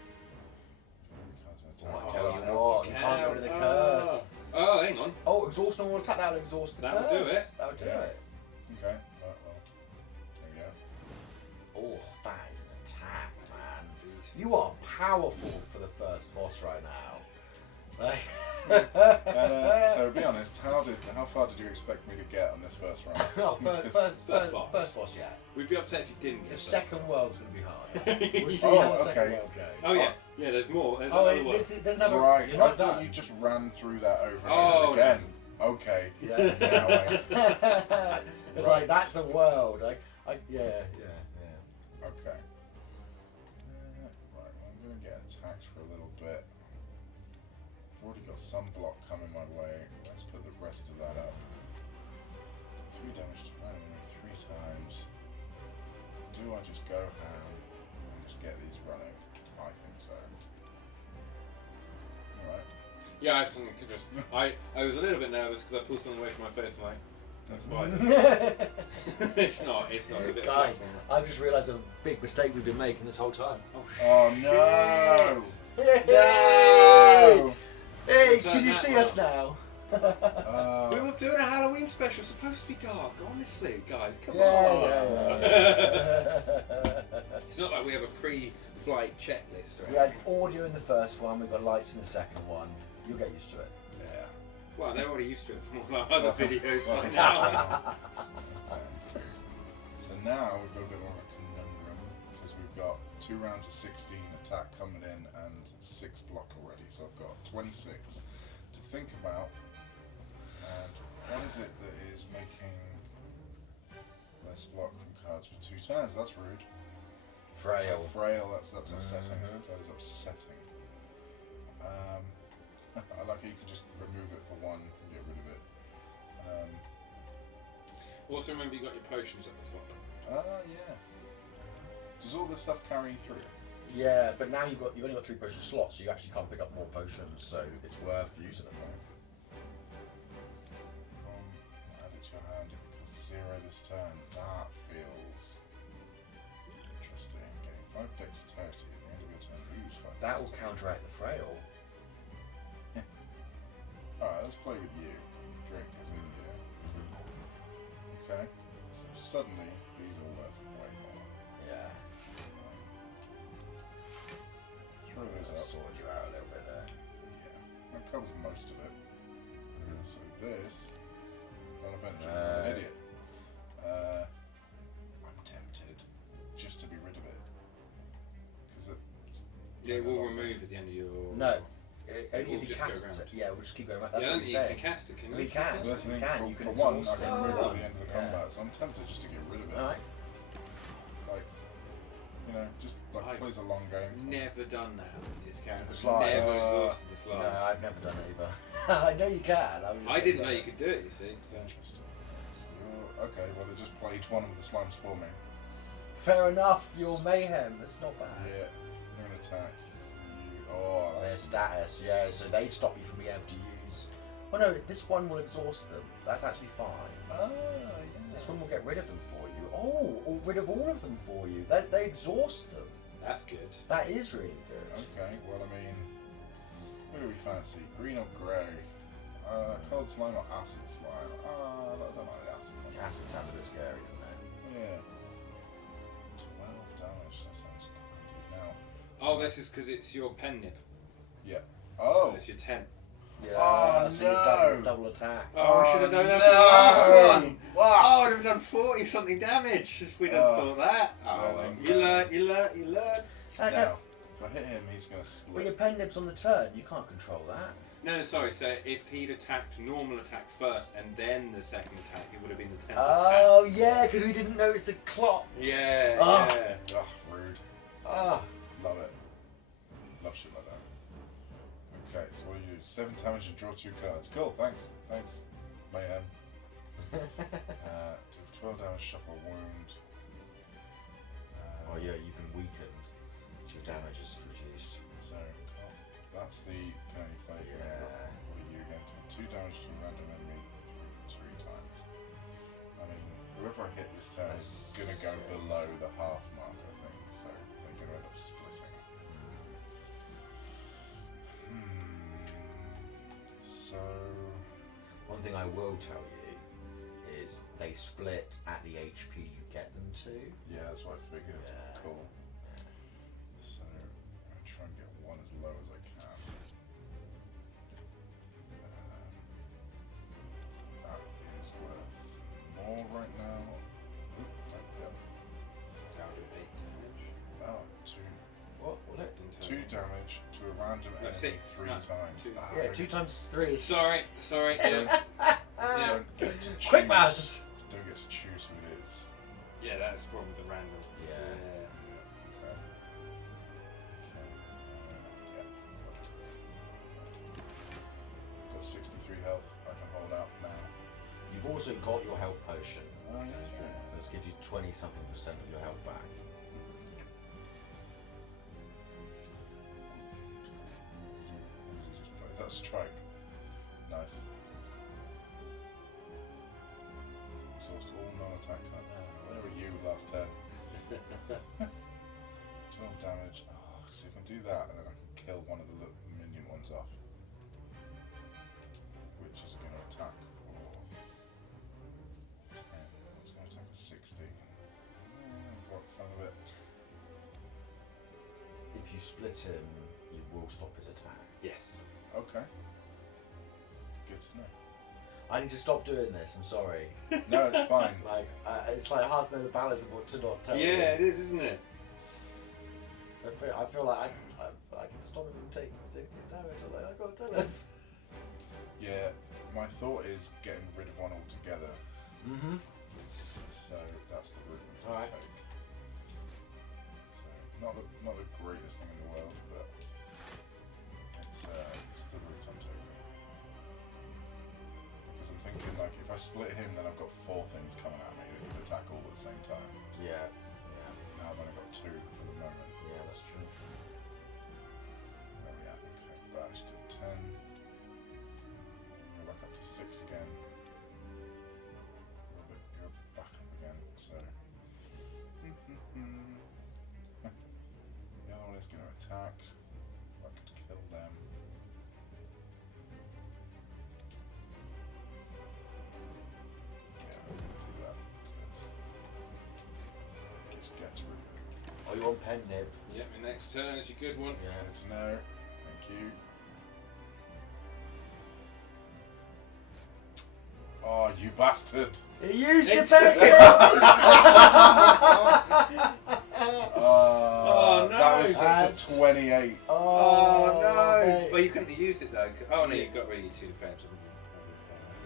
I tell you what, you can't go to the curse. Oh, hang on. Oh, exhaust normal attack. That'll exhaust the That'll curse. do it. That'll do Yeah. it. Okay. Right, well, there we go. Oh, that is an attack, man. You are powerful for the first boss right now. So be honest, how far did you expect me to get on this first round? Oh, First boss. First boss, yeah. We'd be upset if you didn't get The first second boss. world's going to be harder. We'll see Oh, how the second okay. world goes. Oh yeah, yeah. There's more. There's Oh, another one. there's another. Right, You're I not thought done. you just ran through that over and Oh, over again. Okay. Yeah. Now I- It's Right. like that's a world. Yeah. Okay. Right, well, I'm going to get attacked for a little bit. I've already got some block coming my way. Let's put the rest of that up. 3 damage to random 3 times. Do I just go ham and just get these running? I think so. Alright. Yeah, I suddenly could just. I was a little bit nervous because I pulled something away from my face. I'm like, that's spider. It's not. It's not. A bit Guys, flexible. I've just realised a big mistake we've been making this whole time. Oh no! Hey! No! Hey, Turn can you that see one us now? We were doing a Halloween special, supposed to be dark. Honestly, guys, come on. Yeah. It's not like we have a pre-flight checklist, We right? had audio in the first one, we've got lights in the second one. You'll get used to it. Yeah. Well, they're already used to it from all our other videos by Welcome now. So now we've got a bit more of a conundrum because we've got 2 rounds of 16 attack coming in and 6 block already. So I've got 26 to think about. And what is it that is making less block from cards for 2 turns? That's rude. Frail. Frail. That's upsetting. That is upsetting. I like how you can just remove it for 1 and get rid of it. Also, remember you got your potions at the top. Yeah. Does all this stuff carry you through? Yeah, but now you've only got 3 potion slots, so you actually can't pick up more potions, so it's worth using them. From add it to your hand, it becomes 0 this turn. That feels interesting. Getting 5 dexterity at the end of your turn. Lose 5 That will dexterity. counteract the frail. Alright, let's play with you. Drink is in here. Okay. So suddenly, these are worth way more. Yeah. Throw those That up. sorted you out a little bit there. Yeah. That covers most of it. So this, not eventually, I'm an idiot. I'm tempted just to be rid of it. Because Yeah, we'll remove at the end of your. No. We'll Only if he just go casts it. round. Yeah, we'll just keep going around. Yeah, That's I what don't he's think you saying. can cast it, can you? We can. Well, that's the thing. You can For 1, I exhaust can it. remove it at the end of the Yeah. combat, so I'm tempted just to get rid of it. Alright. Like, you know, just like I've plays a long game. Never done that with this character. The slide. Never Uh, exhausted the No, slide. I've never done it either. I know you can. I didn't know you could do it, you see. So. Interesting. So okay, well, it just played one of the slimes for me. Fair enough, you're mayhem. That's not bad. Yeah, you're an attack. Oh, Their that's status, yeah, so they stop you from being able to use. Oh no, this one will exhaust them. That's actually fine. yeah. This one will get rid of them for you. Oh, or rid of all of them for you. They exhaust them. That's good. That is really good. Okay, well, I mean, what do we fancy? Green or grey? Cold slime or acid slime? I don't like the acid one. Acid sounds a bit scary, doesn't Yeah. 12 damage. That sounds handy. Now. Oh, this is because it's your pen nib. Yeah. So Oh. it's your 10. it? Yeah, Oh, so you no. double attack. Oh, I should have done that no. for the last one. What? Oh, I would have done 40 something damage if we'd have thought that. Oh, well, well, then, you learn. Now, if I hit him, he's going to Well, your split. pen nib's on the turn. You can't control that. No, sorry. So if he'd attacked normal attack first and then the second attack, it would have been the 10th Oh, yeah, because we didn't notice the clock. attack. Yeah, Oh. yeah. Ugh, rude. Ah. Love it. Love shit like that. Okay, so what do you do? 7 damage and draw 2 cards. Cool, thanks. Thanks, Mayhem. 2 of 12 damage, shuffle a wound. Oh yeah, you've been weakened. Your damage is reduced. So, that's the can only play what are you again? 2 damage to a random enemy 3 times. I mean, whoever I hit this turn is going to go below the half mark, I think, so they're going to end up splitting. So... One thing I will tell you is they split at the HP you get them to. Yeah, that's what I figured. Yeah. Cool. So, I'm trying to get one as low as I can. That is worth more right now. Yep. I'll do 8 damage. Oh, 2. What? 2 damage to a random enemy 6. 3 times. 2. Yeah, 2 times 3 is... Sorry. You don't get to choose. Quick maths! Don't get to choose who it is. Yeah, that's the problem with the random. Yeah. Yeah, okay. Yeah. Got 63 health. I can hold out for now. You've also got your health potion. Oh, yeah, that's true. That gives you 20-something% of your health back. Is that strike? Nice. Exhaust all non-attack. Where were you last turn? 12 damage. Oh, so I can do that, and then I can kill one of the little minion ones off, which is going to attack for 10. It's going to attack for 16. Block some of it. If you split him, you will stop his attack. Yes. Okay. Good to know. I need to stop doing this, I'm sorry. No, it's fine. Like, it's like hard to know the balance of what to not tell you. Yeah, it is, isn't it? So I feel like I can stop him from taking 16 damage. I'm like, I've got to tell him. Yeah, my thought is getting rid of one altogether. Mm-hmm. So that's the route we can Alright. take. So, not the greatest thing in the world, but it's the route I'm taking. Because I'm thinking, like, if I split him, then I've got 4 things coming at me that can attack all at the same time. Yeah. Now I've only got 2 for the moment. Yeah, that's true. Where are we at? Okay, bash to 10. You're back up to 6 again. You're back up again, so... The other one is going to attack. I could kill them. Yeah, I'm going to do that because it just gets rid of it. Oh, you want pen nib? Yep, your next turn is your good one. Yeah. Good to know. Thank you. Oh, you bastard! You used your It- pen nib! Oh, no. That was set That's- to 28. Oh, no! mate. Well, you couldn't have used it though. Oh no, you got rid of your 2 defense, haven't you?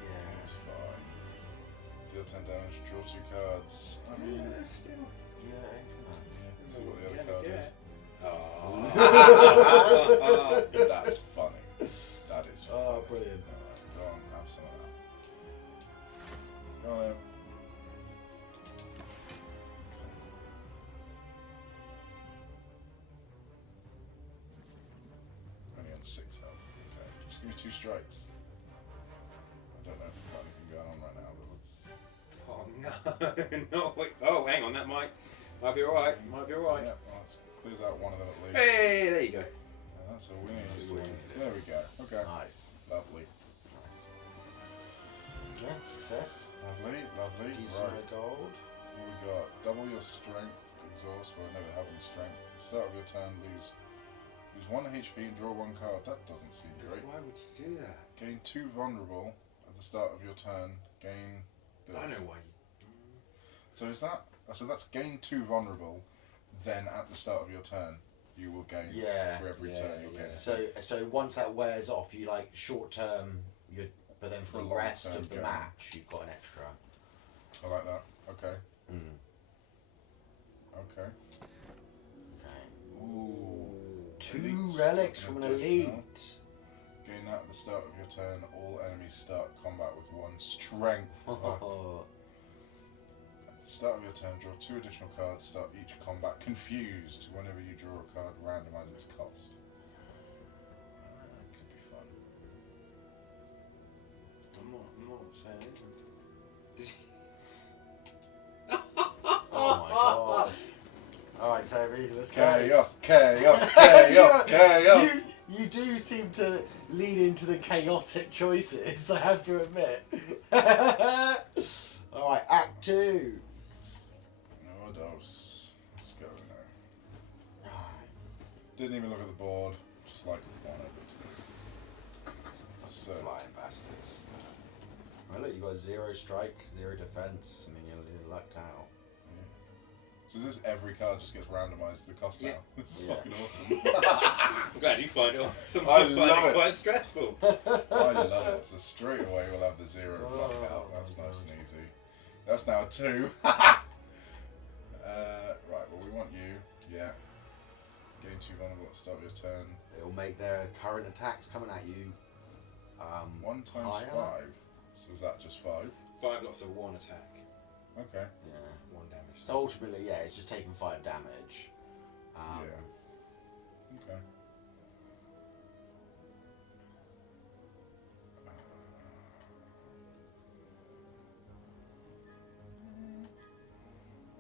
Yeah. It's fine. Deal 10 damage, draw 2 cards. I mean, Yeah, still. Yeah, let's see what the other card is. Oh. That's funny. That is funny. Oh, brilliant. Alright, go on, have some of that. Go on, Em. Only on 6 health. Okay, just give me 2 strikes. I don't know if we've got anything going on right now, but let's... Oh no! No, wait. Oh, hang on, that might be alright. Might be alright. Yeah, well, that clears out one of them at least. Hey, there you go. Yeah, that's all we need. That's all we need. There we go. Okay. Nice. Lovely. Nice. Yeah, success. Lovely, lovely. Decent Right. gold. What we got? Double your strength, exhaust. Well, I never have any strength. At the start of your turn, lose 1 HP and draw 1 card. That doesn't seem great. Why would you do that? Gain 2 vulnerable at the start of your turn. Gain this. I know why. So is that? So that's gain 2 vulnerable. Then at the start of your turn, you will gain. Yeah. For every Yeah, turn, you'll yeah. gain. So once that wears off, you like short term, but then For for a the long rest term of the gain. match, you've got an extra. I like that. Okay. Okay. Okay. Ooh. 2 Elites, relics from an additional. elite. Gain that at the start of your turn. All enemies start combat with 1 strength. Fuck. Oh, the start of your turn, draw 2 additional cards. Start each combat confused. Whenever you draw a card, randomise its cost. Could be fun. I'm not saying anything. Oh my god. Alright, Toby, let's go. Chaos. You do seem to lean into the chaotic choices, I have to admit. Alright, Act 2. No dose. Let's go now. Didn't even look at the board, just like one over to so. Flying bastards. Well, look, you got 0 strike, 0 defense. I mean, you're lucked out. So this every card just gets randomised the cost now. This is fucking awesome. I'm glad you find it awesome. I find love it it. quite stressful. I love it. So straight away we'll have the 0 block out. That's nice and easy. That's now 2. Right, well we want you. Yeah. Gain 2 vulnerable at the start of your turn. It'll make their current attacks coming at you 1 times higher. 5. So is that just 5? 5 lots of 1 attack. Okay. Yeah. 1 damage. So ultimately, yeah, it's just taking 5 damage. Yeah. Okay.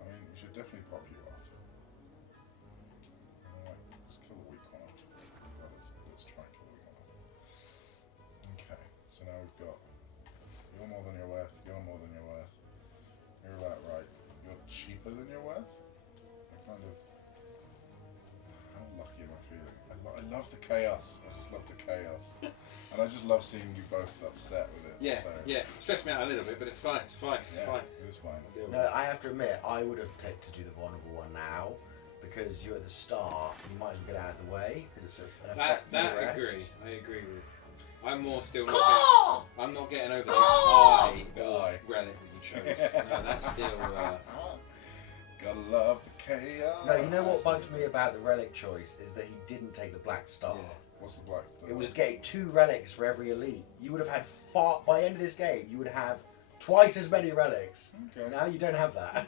I mean, we should definitely pop you off. Alright, let's kill the weak one off. Well, let's try and kill the weak one off. Okay, so now we've got you're more than you're worth, you're more than you're worth. You're about right. You're cheaper than you're worth? I kind of... How lucky am I feeling? I love the chaos. I just love the chaos. And I just love seeing you both upset with it. Yeah, so. yeah. It stressed me out a little bit, but it's fine. It's fine. It's fine. It is fine. I'll deal with No, it. I have to admit, I would have picked to do the vulnerable one now, because you're at the start, you might as well get out of the way, because it's an effect That for the rest. I agree with. I'm more still not I'm not getting over the eye relic that you chose. No, that's still... Gotta love the chaos. No, you know what bugs me about the relic choice is that he didn't take the black star. Yeah. What's the black stuff? It was getting 2 relics for every elite. You would have had by the end of this game, you would have twice as many relics. Okay. Now you don't have that.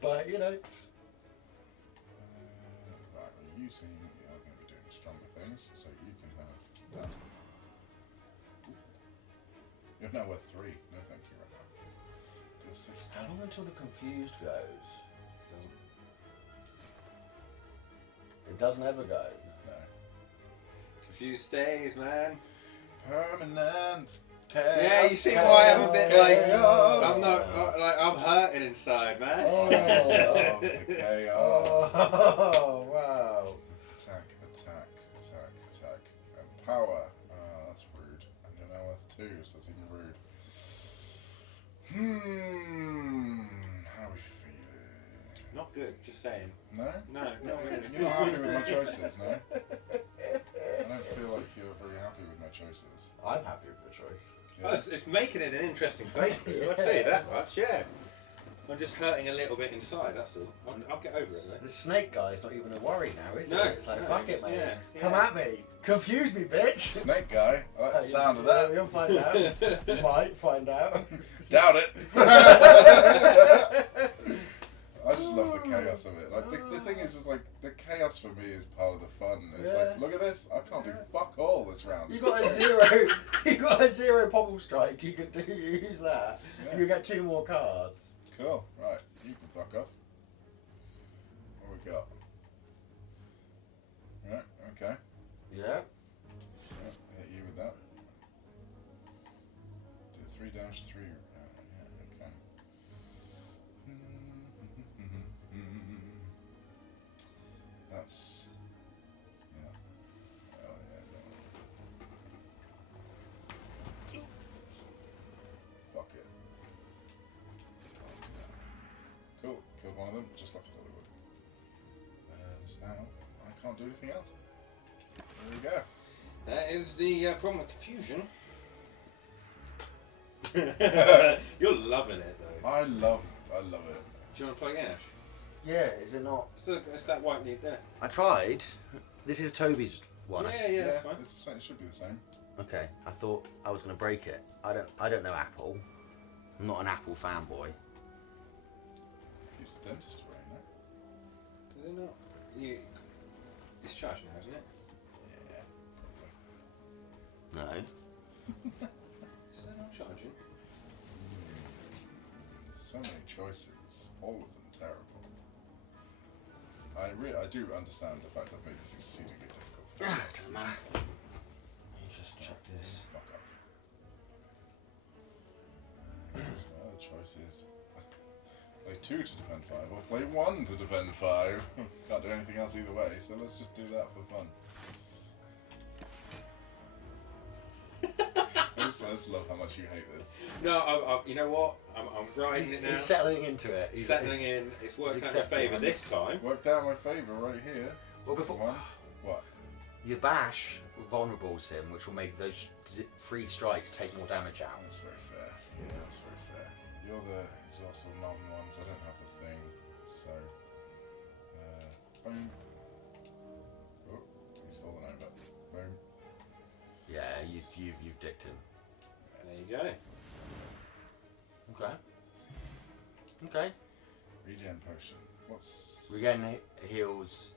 But, you know. Right, well, you seem you are going to be doing stronger things, so you can have that. You're now worth 3. No, thank you right now. Do 6. How long until the confused goes? Doesn't. It doesn't ever go. No. Confused stays, man. Permanent chaos. Yeah, you see why I'm a bit like... chaos. I'm not... Like, I'm hurting inside, man. Oh, the chaos. Oh, wow. Attack. And power. That's rude. And you're now worth 2, so that's even rude. How are we feeling? Not good, just saying. No? No, not really. You're not happy with my choices, no? I don't feel like you're very happy with my choices. I'm happy with your choice. Yeah. Oh, it's making it an interesting play for you, I'll tell you that much, yeah. I'm just hurting a little bit inside, that's all. I'll get over it, though. The snake guy's not even a worry now, is No, it? It's like, no, fuck it, it's- mate. yeah, Come yeah. at me. Confuse me, bitch. Snake guy. I like the sound of that. You'll find out. You might find out. Doubt it. I just love the chaos of it. Like the thing is like the chaos for me is part of the fun. It's like, look at this. I can't do fuck all this round. You got a 0. You got a 0 Pobble Strike. You can use that. Yeah. You get 2 more cards. Cool. Right. You can fuck off. What we got? Right. Okay. Yeah. Yeah, hit you with that. Do 3 damage, 3. Yeah, okay. That's. Yeah. Oh, yeah, no. Fuck it. Cool. Killed one of them, just like I thought we would. And now I can't do anything else. There we go. That is the problem with diffusion. You're loving it, though. I love it. Do you want to play again, Ash? Yeah, is it not? It's that white need there. I tried. This is Toby's one. Yeah, that's fine. It's the same, it should be the same. Okay, I thought I was going to break it. I don't know Apple. I'm not an Apple fanboy. dentist array, no? Do they not? It's charged now, isn't it? Yeah. No. Is it not charging? So many choices, all of them terrible. I do understand the fact that it makes it exceedingly difficult. Doesn't matter. Let me just check this. Fuck off. Well, the choice is play 2 to defend 5 or play 1 to defend 5. Can't do anything else either way, so let's just do that for fun. I just love how much you hate this. No, you know what? I'm writing it now. He's settling into it. He's settling in. It's worked out in my favour this time. Worked out in my favour right here. Well, before What? your bash vulnerables him, which will make those 3 strikes take more damage out. That's very fair. Yeah, that's very fair. You're the exhausted non-ones. I don't have the thing, so. Boom. Oh, he's fallen over. Boom. Yeah, you've dicked him. There you go. Okay. Okay. Regen potion. What's. Regen heals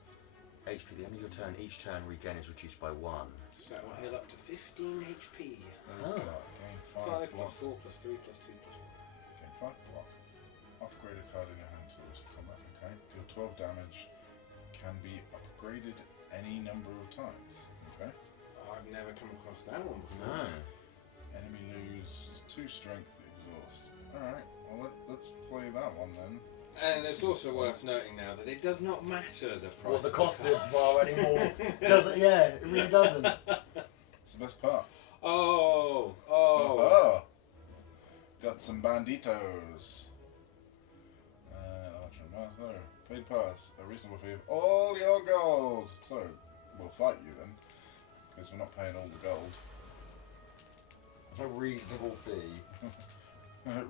HP at the end of your turn. Each turn, regen is reduced by 1. So I'll heal up to 15 HP. Oh. Gain 5 5 block. plus 4 plus 3 plus 2 plus 1. Gain 5 block. Upgrade a card in your hand to risk combat. Okay. Deal 12 damage. Can be upgraded any number of times. Okay. I've never come across that one before. No. Enemy lose 2 strength exhaust. Alright, well let's play that one then. And it's also worth noting now that it does not matter the price. What the cost of WoW anymore. Doesn't, yeah, it really doesn't. It's the best part. Oh. Got some banditos. Ultra Master. Paid pass. A reasonable fee of all your gold. So, we'll fight you then. Because we're not paying all the gold. A reasonable fee.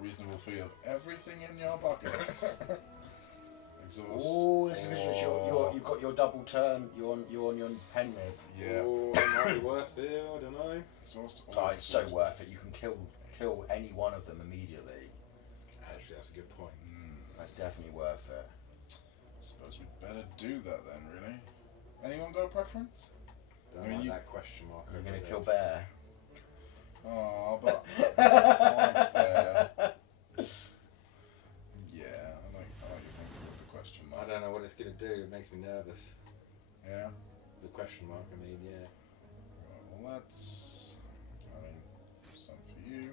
Reasonable fee of everything in your pockets. Exhaust. Oh, this is you've got your double turn. You're on your pen rib. Yeah. Oh, it might be worth it. I don't know. Exhaust. Oh, it's so worth it. You can kill any one of them immediately. Actually, that's a good point. That's definitely worth it. I suppose we'd better do that then, really. Anyone got a preference? Don't like that question mark. You're over gonna there. kill Bear. Oh, but I like Bear. Yeah, I like you thinking of the question I mark. don't know what it's gonna do. It makes me nervous. Yeah. The question mark. I mean, yeah. Right, well, that's. I mean, some for you,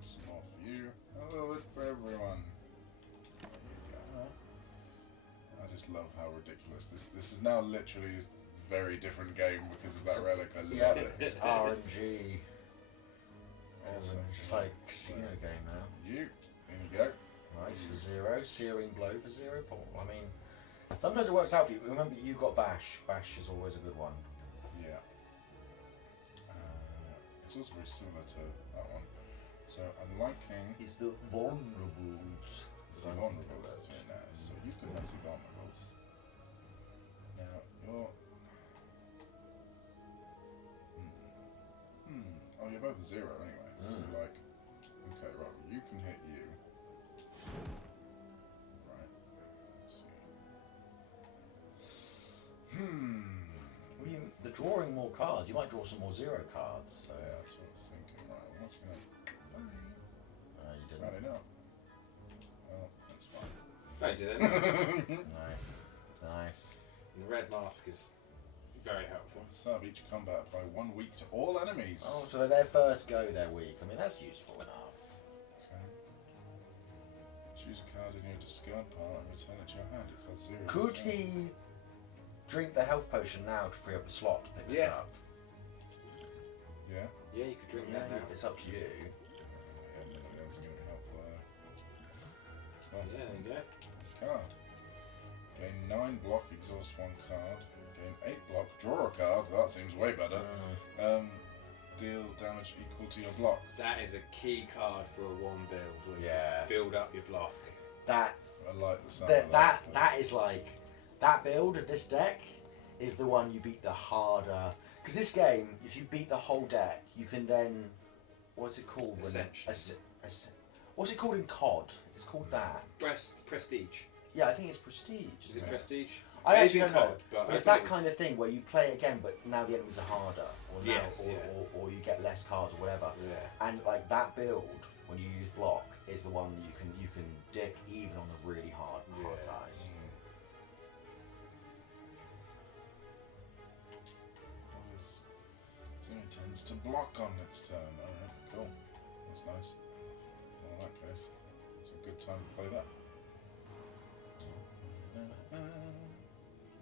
some more for you, a little bit for everyone. There you go. I just love how ridiculous this is now. Literally, a very different game because of that relic. I love it. It's RNG. Awesome. Just like a casino game now. You. In you go. Nice for 0. Searing blow for 0. I mean, sometimes it works out for you. Remember, you got bash. Bash is always a good one. Yeah. It's also very similar to that one. So I'm liking It's the vulnerables. the vulnerables. That's very nice. So you can have the vulnerables. Now you're. Oh, you're both 0 anyway. So like, okay, right. You can hit you. Right. Let's see. Well, the drawing more cards. You might draw some more 0 cards. So. Yeah, that's what I was thinking. Right. Well, that's gonna. You didn't. Apparently not. Well, that's fine. I did it. Nice. And the red mask is very helpful. Sub each combat apply 1 week to all enemies. Oh, so their first go their week. I mean, that's useful enough. Okay. Choose a card in your discard pile and return it to your hand. It costs 0. Could this turn. he drink the health potion now to free up the slot to pick this Yeah. up? Yeah? Yeah, you could drink that now. It's up to you. Yeah, nobody else is going to be helpful there. Yeah, there you go. Card. Gain 9 block, exhaust 1 card. Gain 8 block, draw a card. That seems way better. Deal damage equal to your block. That is a key card for a 1 build. Where you Yeah. just build up your block. That I like the sound of that is like that build of this deck is the one you beat the harder. Because this game, if you beat the whole deck, you can then what's it called? Ascension. What's it called in COD? It's called that. Prestige. Yeah, I think it's prestige. Is it prestige? I actually don't know. But it's that kind of thing where you play it again, but now the enemies are harder, or you get less cards or whatever. Yeah. And like that build, when you use block, is the one you can dick even on the really hard guys. It intends to block on its turn. Alright, cool. That's nice. Well, in that case, it's a good time to play that.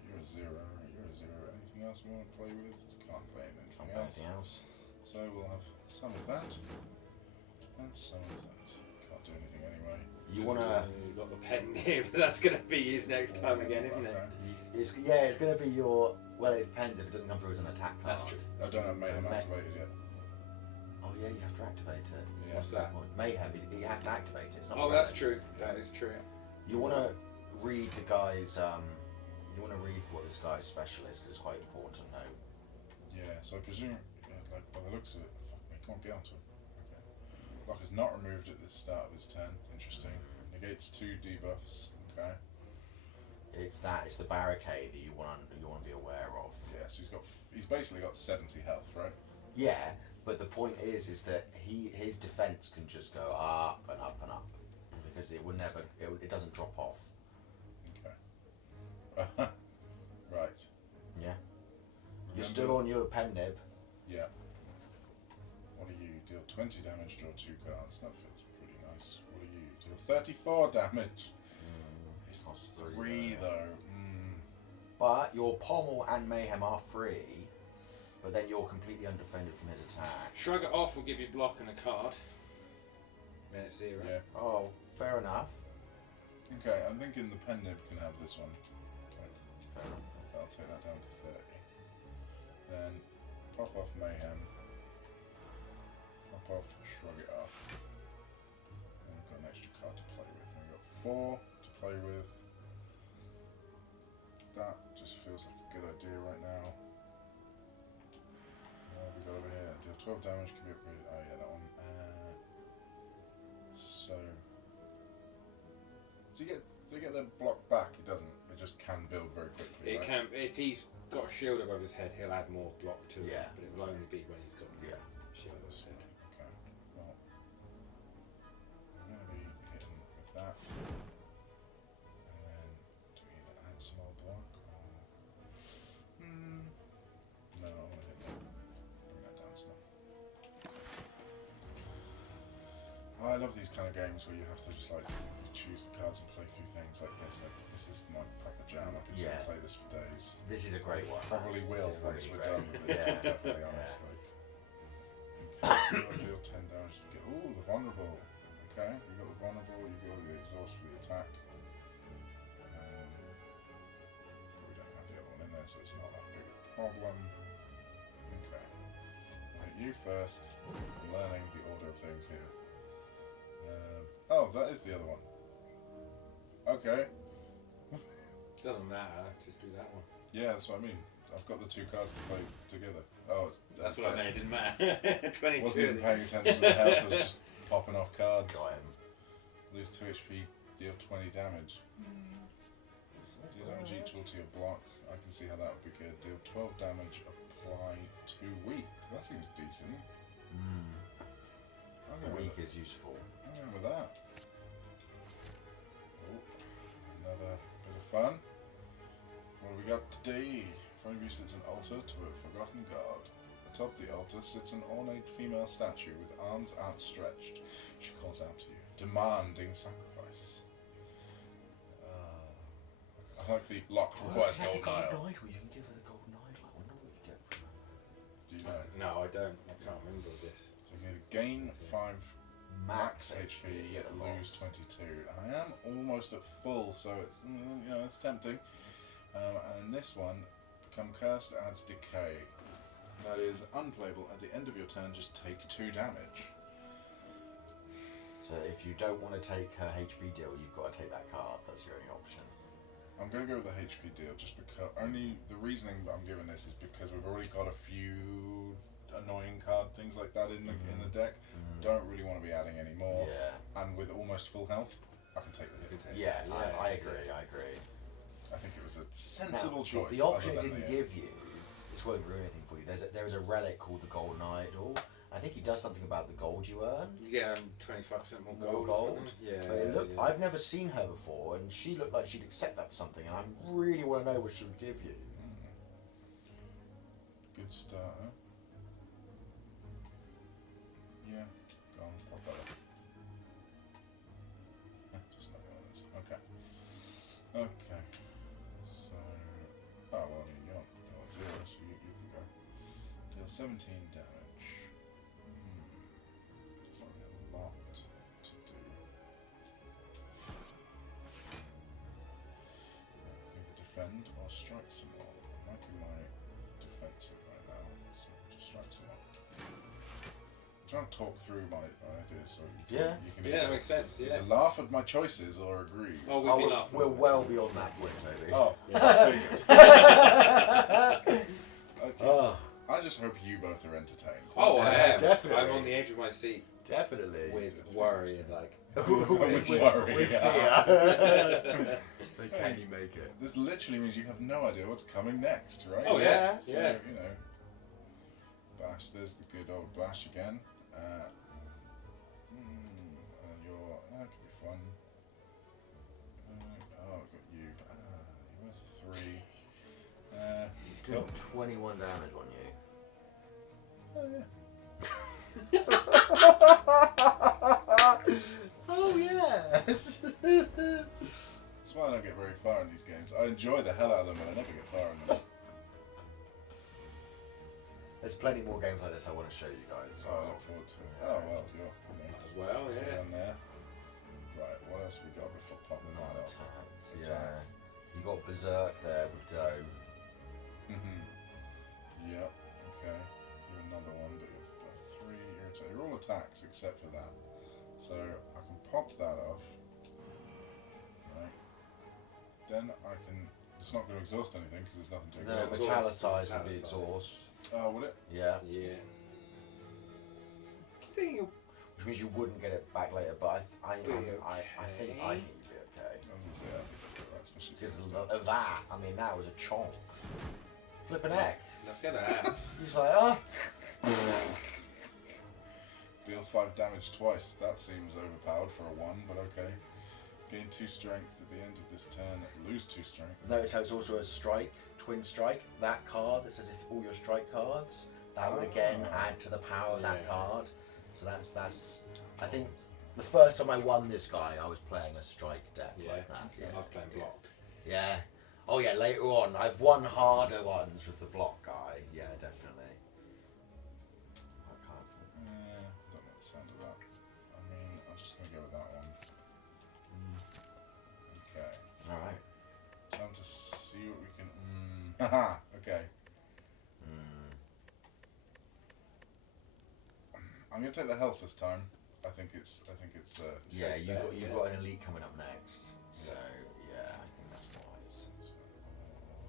You're a 0. You're a 0. Anything else we want to play with? Can't play anything else. So we'll have some of that and some of that. Can't do anything anyway. You wanna? You've got the pen here, but that's gonna be used next time again, isn't it? It's gonna be your. Well, it depends if it doesn't come through as an attack card. That's true. I don't have Mayhem activated yet. Oh yeah, you have to activate it. Yeah. What's that? Mayhem, you have to activate it. It's not That's true. That is true. You want to read the guy's. You want to read what this guy's special is because it's quite important to know. Yeah. So I presume, like by the looks of it, fuck me, can't get onto it. Okay. Block is not removed at the start of his turn. Interesting. Negates 2 debuffs. Okay. It's the barricade that you want to be aware of. Yeah, so he's basically got 70 health, right? Yeah, but the point is that his defense can just go up and up and up because it doesn't drop off. Okay. Right. Yeah. You're still on your pen nib. Yeah. What are you? Deal 20 damage, draw 2 cards. That feels pretty nice. What are you? Deal 34 damage. It's 3 though. But your Pommel and Mayhem are free, but then you're completely undefended from his attack. Shrug it off will give you block and a card. Then it's 0. Yeah. Oh, fair enough. Okay, I'm thinking the pen nib can have this one. Fair enough. I'll take that down to 30. Then pop off Mayhem. Pop off Shrug it off. And we've got an extra card to play with. And we've got 4 to play with. That just feels like a good idea right now. What have we got over here? Deal 12 damage, can be upgraded. Oh yeah, that one. So does he get the block back? It doesn't. It just can build very quickly. It can. If he's got a shield above his head, he'll add more block to it. Yeah. But it will only be when he's got Yeah. shield above his head. Okay. Well, I'm going to be hitting with that. And then do we either add some more block or... No, I want to hit that. Bring that down some more. I love these kind of games where you have to just like choose the cards and play through things like this. Like, this is my proper jam. I can sit and play this for days. This is a great one. Probably will once we're done with this, to be perfectly honest. Like, okay, so I deal 10 damage to get. Ooh, the vulnerable. Okay, you got the vulnerable, you got the exhaust for the attack. Probably don't have the other one in there, so it's not that big a problem. Okay, I'll hit you first. I'm learning the order of things here. Oh, that is the other one. Okay. Doesn't matter. Just do that one. Yeah, that's what I mean. I've got the 2 cards to play together. Oh, that's what I mean. It didn't matter. 22. Wasn't even paying attention to the health. I was just popping off cards. Got him. Lose 2 HP. Deal 20 damage. Deal damage equal to your block. I can see how that would be good. Deal 12 damage. Apply 2 weak. That seems decent. A weak is useful. I'm going with that. Oh, another bit of fun. What have we got today? In front of you sits an altar to a forgotten god. Atop the altar sits an ornate female statue with arms outstretched. She calls out to you, demanding sacrifice. I like the lock requires gold nile. Well, you can give her the golden idol. I wonder what you get from her. Do you know? No, I don't. I can't remember this. So you gain 5 max HP, yet lose 22. I am almost at full, so it's it's tempting. And this one, become cursed, adds decay. That is unplayable. At the end of your turn, just take 2 damage. So if you don't want to take her HP deal, you've got to take that card. That's your only option. I'm going to go with the HP deal, just because. Only the reasoning I'm giving this is because we've already got a few annoying card things like that in the deck. Don't really want to be adding any more. Yeah. And with almost full health. I can take the hit. I agree. I think it was a sensible choice. The option it didn't give you, this won't ruin anything for you. There is a relic called the Golden Idol. I think he does something about the gold you earn. You get 25% more gold. Yeah. But I've never seen her before, and she looked like she'd accept that for something, and I really want to know what she would give you. Good start, huh? Yeah, go on, pop that up. Just like one of those. Okay. So, well, I mean, you're on 0, so you can go. Deal 17 damage. There's not really a lot to do. Either defend or strike some more. I'm liking my defensive right now, so just strike some more. I'm trying to talk through my ideas so you can that makes sense. Yeah. either laugh at my choices or agree. Oh, we're well beyond that point, maybe. Oh, I figured. Okay. I just hope you both are entertained. Oh, I am. Definitely. I'm on the edge of my seat. Definitely. With worry and like... with fear. So can you make it? This literally means you have no idea what's coming next, right? Oh, yeah. So, you know, bash, there's the good old bash again. And that could be fun. I've got you. You're worth 3. He's doing 21 damage on you. Oh, yeah. Oh, yeah. That's why I don't get very far in these games. I enjoy the hell out of them, but I never get far in them. There's plenty more games like this I want to show you guys. Oh, I look forward to it. Oh, well, you're As well, yeah. down there. Right, what else we got before popping that up? Yeah. You got Berserk there, would go. Yep, okay. You're another one, but you're 3 irritate. You're all attacks except for that. So I can pop that off. Right. Then I can. It's not going to exhaust anything because there's nothing to exhaust. No, Metallicize would be exhaust. Oh, would it? Yeah. Yeah. I think you'll... Which means you wouldn't get it back later, but I think you'd be okay. I was going to say, I think it'd be right, especially Because of that, I mean, that was a chonk. Flippin' heck. Look at that. He's like, Deal 5 damage twice. That seems overpowered for a 1, but okay. Gain 2 strength at the end of this turn. Lose 2 strength. Notice how it's also a strike, twin strike. That card that says if all your strike cards, that would again add to the power of that card. So that's. I think the first time I won this guy, I was playing a strike deck like that. Yeah. I was playing block. Yeah. Oh yeah. Later on, I've won harder ones with the block guy. Yeah, definitely. I can't. Don't like the sound of that. I mean, I'm just gonna go with that one. Okay. All right. Time to see what we can. Haha. Okay. I'm gonna take the health this time. I think it's. Yeah, you got an elite coming up next. So yeah, I think that's wise.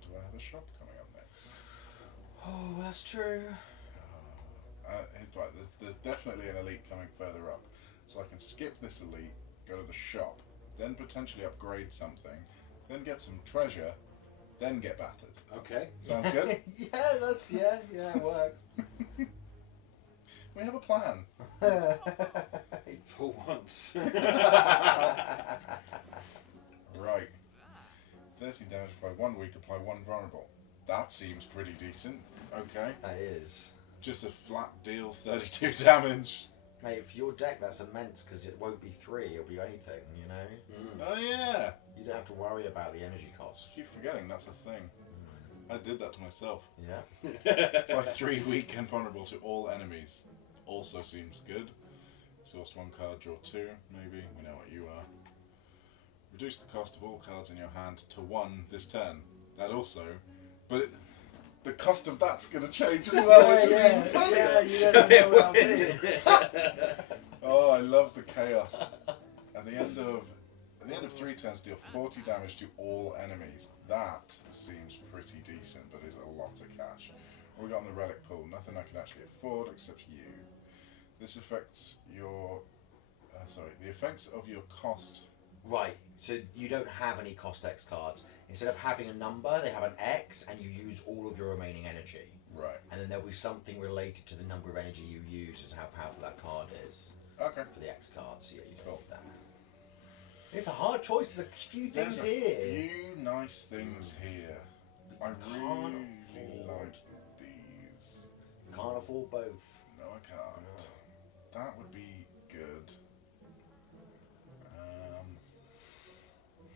Do I have a shop coming up next? Oh, that's true. Right, there's definitely an elite coming further up, so I can skip this elite, go to the shop, then potentially upgrade something, then get some treasure, then get battered. Okay. Sounds good? yeah, it works. We have a plan. For once. Right. 13 damage applied 1 weak, apply 1 vulnerable. That seems pretty decent. Okay. That is. Just a flat deal, 32 damage. Mate, for your deck, that's immense because it won't be 3, it'll be anything, you know? Oh yeah. You don't have to worry about the energy cost. I keep forgetting that's a thing. I did that to myself. Yeah. Apply 3 weak and vulnerable to all enemies. Also seems good. Exhaust 1 card, draw 2, maybe. We know what you are. Reduce the cost of all cards in your hand to 1 this turn. That also. But the cost of that's going to change as well, which is even funnier. You don't know what I mean. Oh, I love the chaos. At the end of 3 turns, deal 40 damage to all enemies. That seems pretty decent, but is a lot of cash. What we got on the relic pool? Nothing I can actually afford except you. This affects your... the effects of your cost Right, so you don't have any cost X cards. Instead of having a number, they have an X, and you use all of your remaining energy. Right. And then there'll be something related to the number of energy you use as how powerful that card is. Okay. For the X cards, yeah, you don't Cool. need that. It's a hard choice. There's a few things There's a here. few nice things here. I Can't really afford. like these. Can't afford both. No, I can't. That would be good.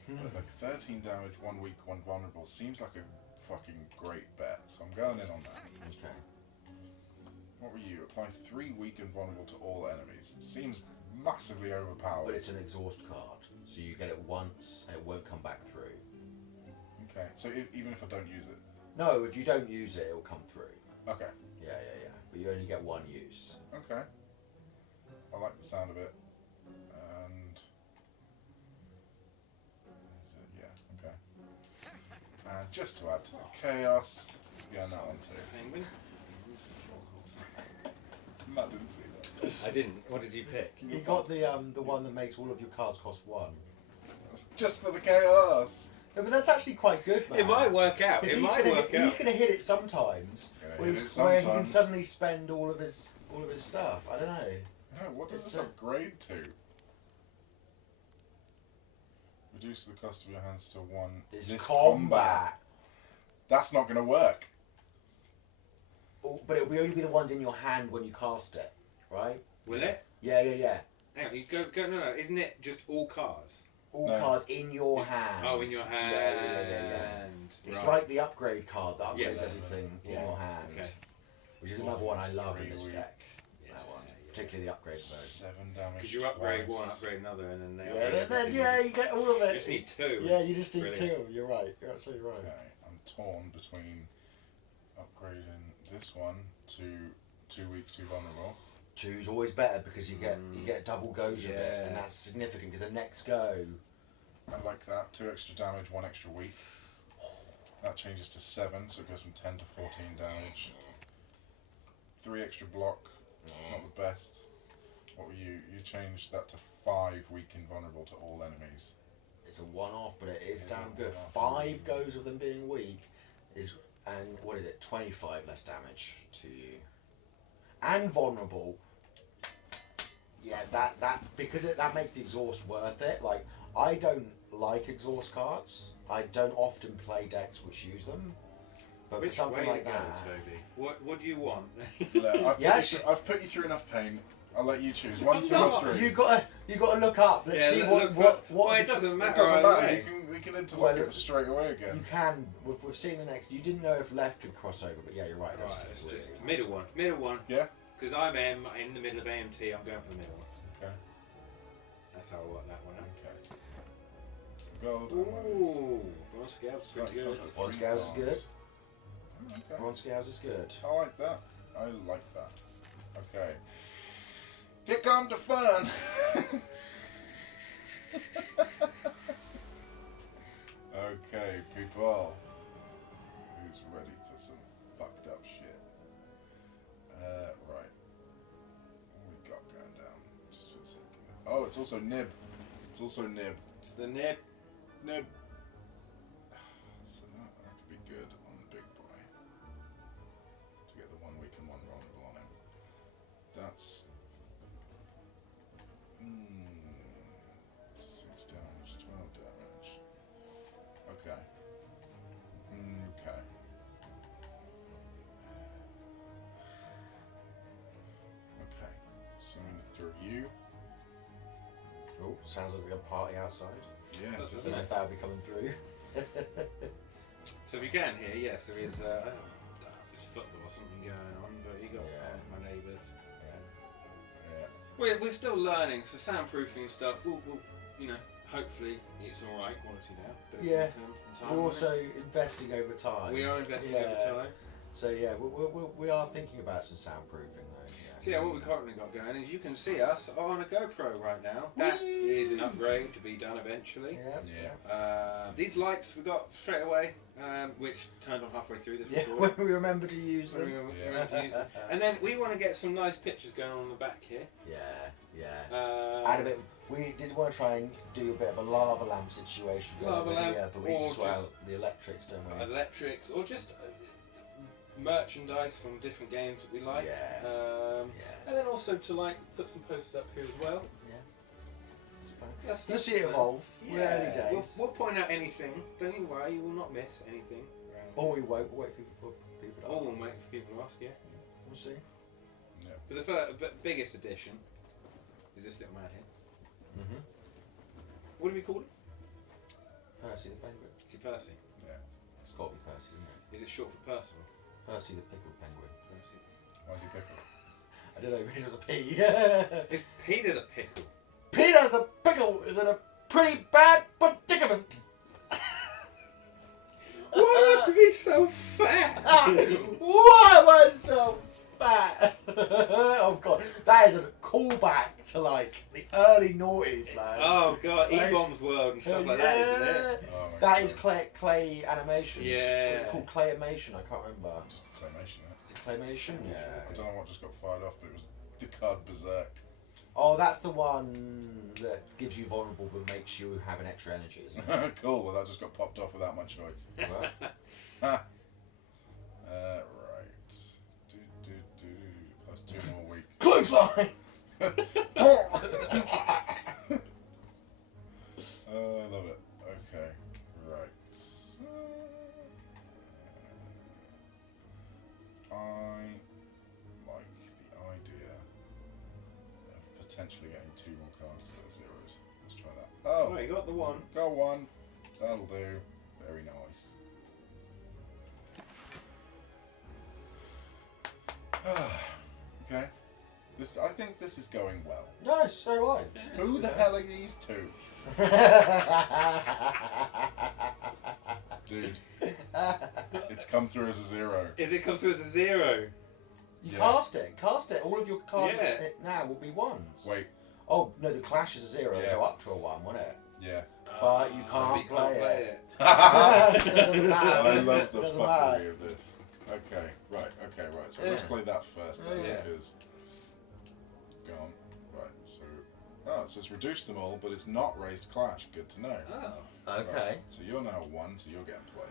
But like 13 damage, 1 weak, 1 vulnerable seems like a fucking great bet. So I'm going in on that. Okay. What were you? Apply 3 weak and vulnerable to all enemies. Seems massively overpowered. But it's an exhaust card, so you get it once and it won't come back through. Okay, so even if I don't use it. No, if you don't use it, it'll come through. Okay. Yeah. But you only get one use. Okay. I like the sound of it. And is it? Yeah. Okay. And just to add to the chaos, yeah, that one too. Penguin. Matt didn't see that. I didn't. What did you pick? You got the one that makes all of your cards cost 1. Just for the chaos. No, but that's actually quite good, man. It might work out. It might work out. He's going to hit it sometimes, where he can suddenly spend all of his stuff. I don't know. No, what does this upgrade to? Reduce the cost of your hands to 1. This combat. That's not going to work. But it'll only be the ones in your hand when you cast it, right? Will it? Yeah. Hang on, you go. No. Isn't it just all cards? All cards in your hand. Oh, in your hand. Yeah. It's Right. like the upgrade card that upgrades everything in your hand. Okay. Which is another one I love in this deck. That one. Particularly the upgrade mode. 7 damage. Because you upgrade twice. one, upgrade another, and then they You get all of it. You just need 2. Yeah, you just need Brilliant. 2. You're right. You're absolutely right. Okay, I'm torn between upgrading this one to 2 weak, 2 vulnerable. 2's always better because you get double goes with it, and that's significant because the next go. I like that. 2 extra damage, 1 extra weak. That changes to 7, so it goes from 10 to 14 damage. 3 extra block, not the best. What were you? You changed that to 5 weak and vulnerable to all enemies. It's a one-off, but it is It is damn a good. one-off. 5 goes of them being weak and what is it? 25 less damage to you, and vulnerable. Yeah, that because that makes the exhaust worth it. Like, I don't like exhaust cards. I don't often play decks which use them. But Which for something way like to go, that, Toby? What do you want? Look, I've put you through enough pain. I'll let you choose. 1, 2, or 3. you gotta look up. Let's see what. Well, it doesn't matter. It doesn't either matter. way. We can interlock it straight away You again. can. We've seen the next. You didn't know if left could cross over, but yeah, you're right. Right, it's just middle one. Yeah. Because I'm in the middle of AMT. I'm going for the middle one. Okay. That's how I work that one out. Okay. Gold. Ooh, bronze scales pretty good. Bronze scales is good. Okay. Bronze scales is good. I like that. I like that. Okay. Here come the fun. Okay, people. Who's ready for some fucked up shit? Right. What we got going down? Just for a second. Oh, it's also nib. It's also nib. It's the nib. Nib. So that could be good on the big boy. To get the 1 weak and 1 vulnerable on him. That's 6 damage, 12 damage. Okay. Okay. Okay. So I'm gonna throw you. Oh, sounds like there's a party outside. Yeah. Does, I doesn't don't know it? if that'll be coming through. So if you can hear, yes, there is. I don't know if it's football or something going on, but you got my neighbours. Yeah. We're still learning, so soundproofing and stuff. We'll hopefully it's all right quality now. But Yeah. it will come in time, We're won't also investing over time. it? We are investing over time. So yeah, we are thinking about some soundproofing though. So yeah, what we currently got going is you can see us on a GoPro right now. That is an upgrade to be done eventually. Yeah. These lights we got straight away, which turned on halfway through this Yeah, recording. when we remember to use them. And then we want to get some nice pictures going on the back here. Yeah. Uh, Add a bit. We did want to try and do a bit of a lava lamp situation. Lava lamp, but we or just swell just the electrics, don't we? Electrics, or just merchandise from different games that we like. Yeah. And then also to like put some posters up here as well. Yeah. You'll see it evolve. Yeah. We're early days. We'll point out anything. Don't you worry, you will not miss anything. Or we won't. We'll wait for people to ask. Or we'll wait for people to ask, yeah. We'll see. Yeah. But the biggest addition is this little man here. Mm-hmm. What do we call it? Percy the penguin. Is it Percy? Yeah. It's got to be Percy, isn't it? Is it short for Percival? Percy the pickled penguin. Percy. Why is he pickled? I don't know, because it was a P. It's Peter the Pickle. Peter the pickle is in a pretty bad predicament. Why do you have to be so fat? Why am I so fat? Oh god, that is a callback to like the early noughties, man. Oh god, Like, E-Bomb's World and stuff like that, isn't it? Oh my That God. is clay animation. Yeah. What's it called? Claymation? I can't remember. Just claymation, Is it claymation? I Yeah. don't know what just got fired off, but it was Descartes Berserk. Oh, that's the one that gives you vulnerable but makes you have an extra energy, isn't it? Cool, well that just got popped off without my choice. Well, Right. Plus 2 more weeks. clothesline! I love it. Okay, right. I like the idea of potentially getting 2 more cards that are zeros. Let's try that. Oh, you got the one. Got one. That'll do. Very nice. Okay. I think this is going well. Nice, so do I. Who the hell are these two? Dude. It's come through as a 0. Is it come through as a 0? You Yeah. cast it. All of your cards Yeah. now will be 1s. Wait. Oh, no, the clash is a 0. Yeah. It'll go up to a 1, won't it? Yeah. But you But can't play it. I love the Doesn't fuckery matter. of this. Okay, right. So let's Yeah. play that first then, Yeah. because go on. Right. So it's reduced them all, but it's not raised clash. Good to know. Oh. Okay. Right, so you're now 1, so you're getting played.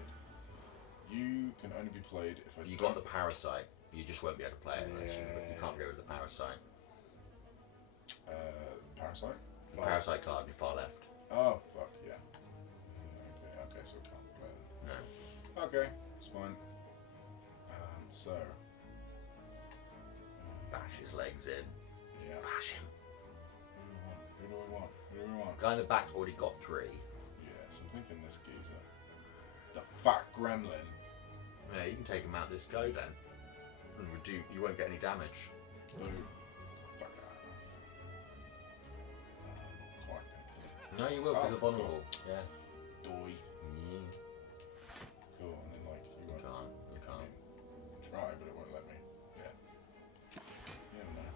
You can only be played if I You don't- got the parasite. You just won't be able to play it unless you Yeah. can't get rid of the parasite. Parasite. The parasite card, your far left. Oh fuck yeah. Okay, so we can't play that. No. Okay, it's fine. So. Bash his legs in. Yeah. Bash him. Who do we want? Guy in the back's already got 3. Yeah, so I'm thinking this geezer. The fat gremlin. Yeah, you can take him out this go then. And you won't get any damage. Boo. Fuck that. Not quite gonna kill it. No, you will because Oh, they're vulnerable. of Yeah. Doy. Yeah. Cool, and then like you won't. You can't. Try, but it won't let me. Yeah. You never know.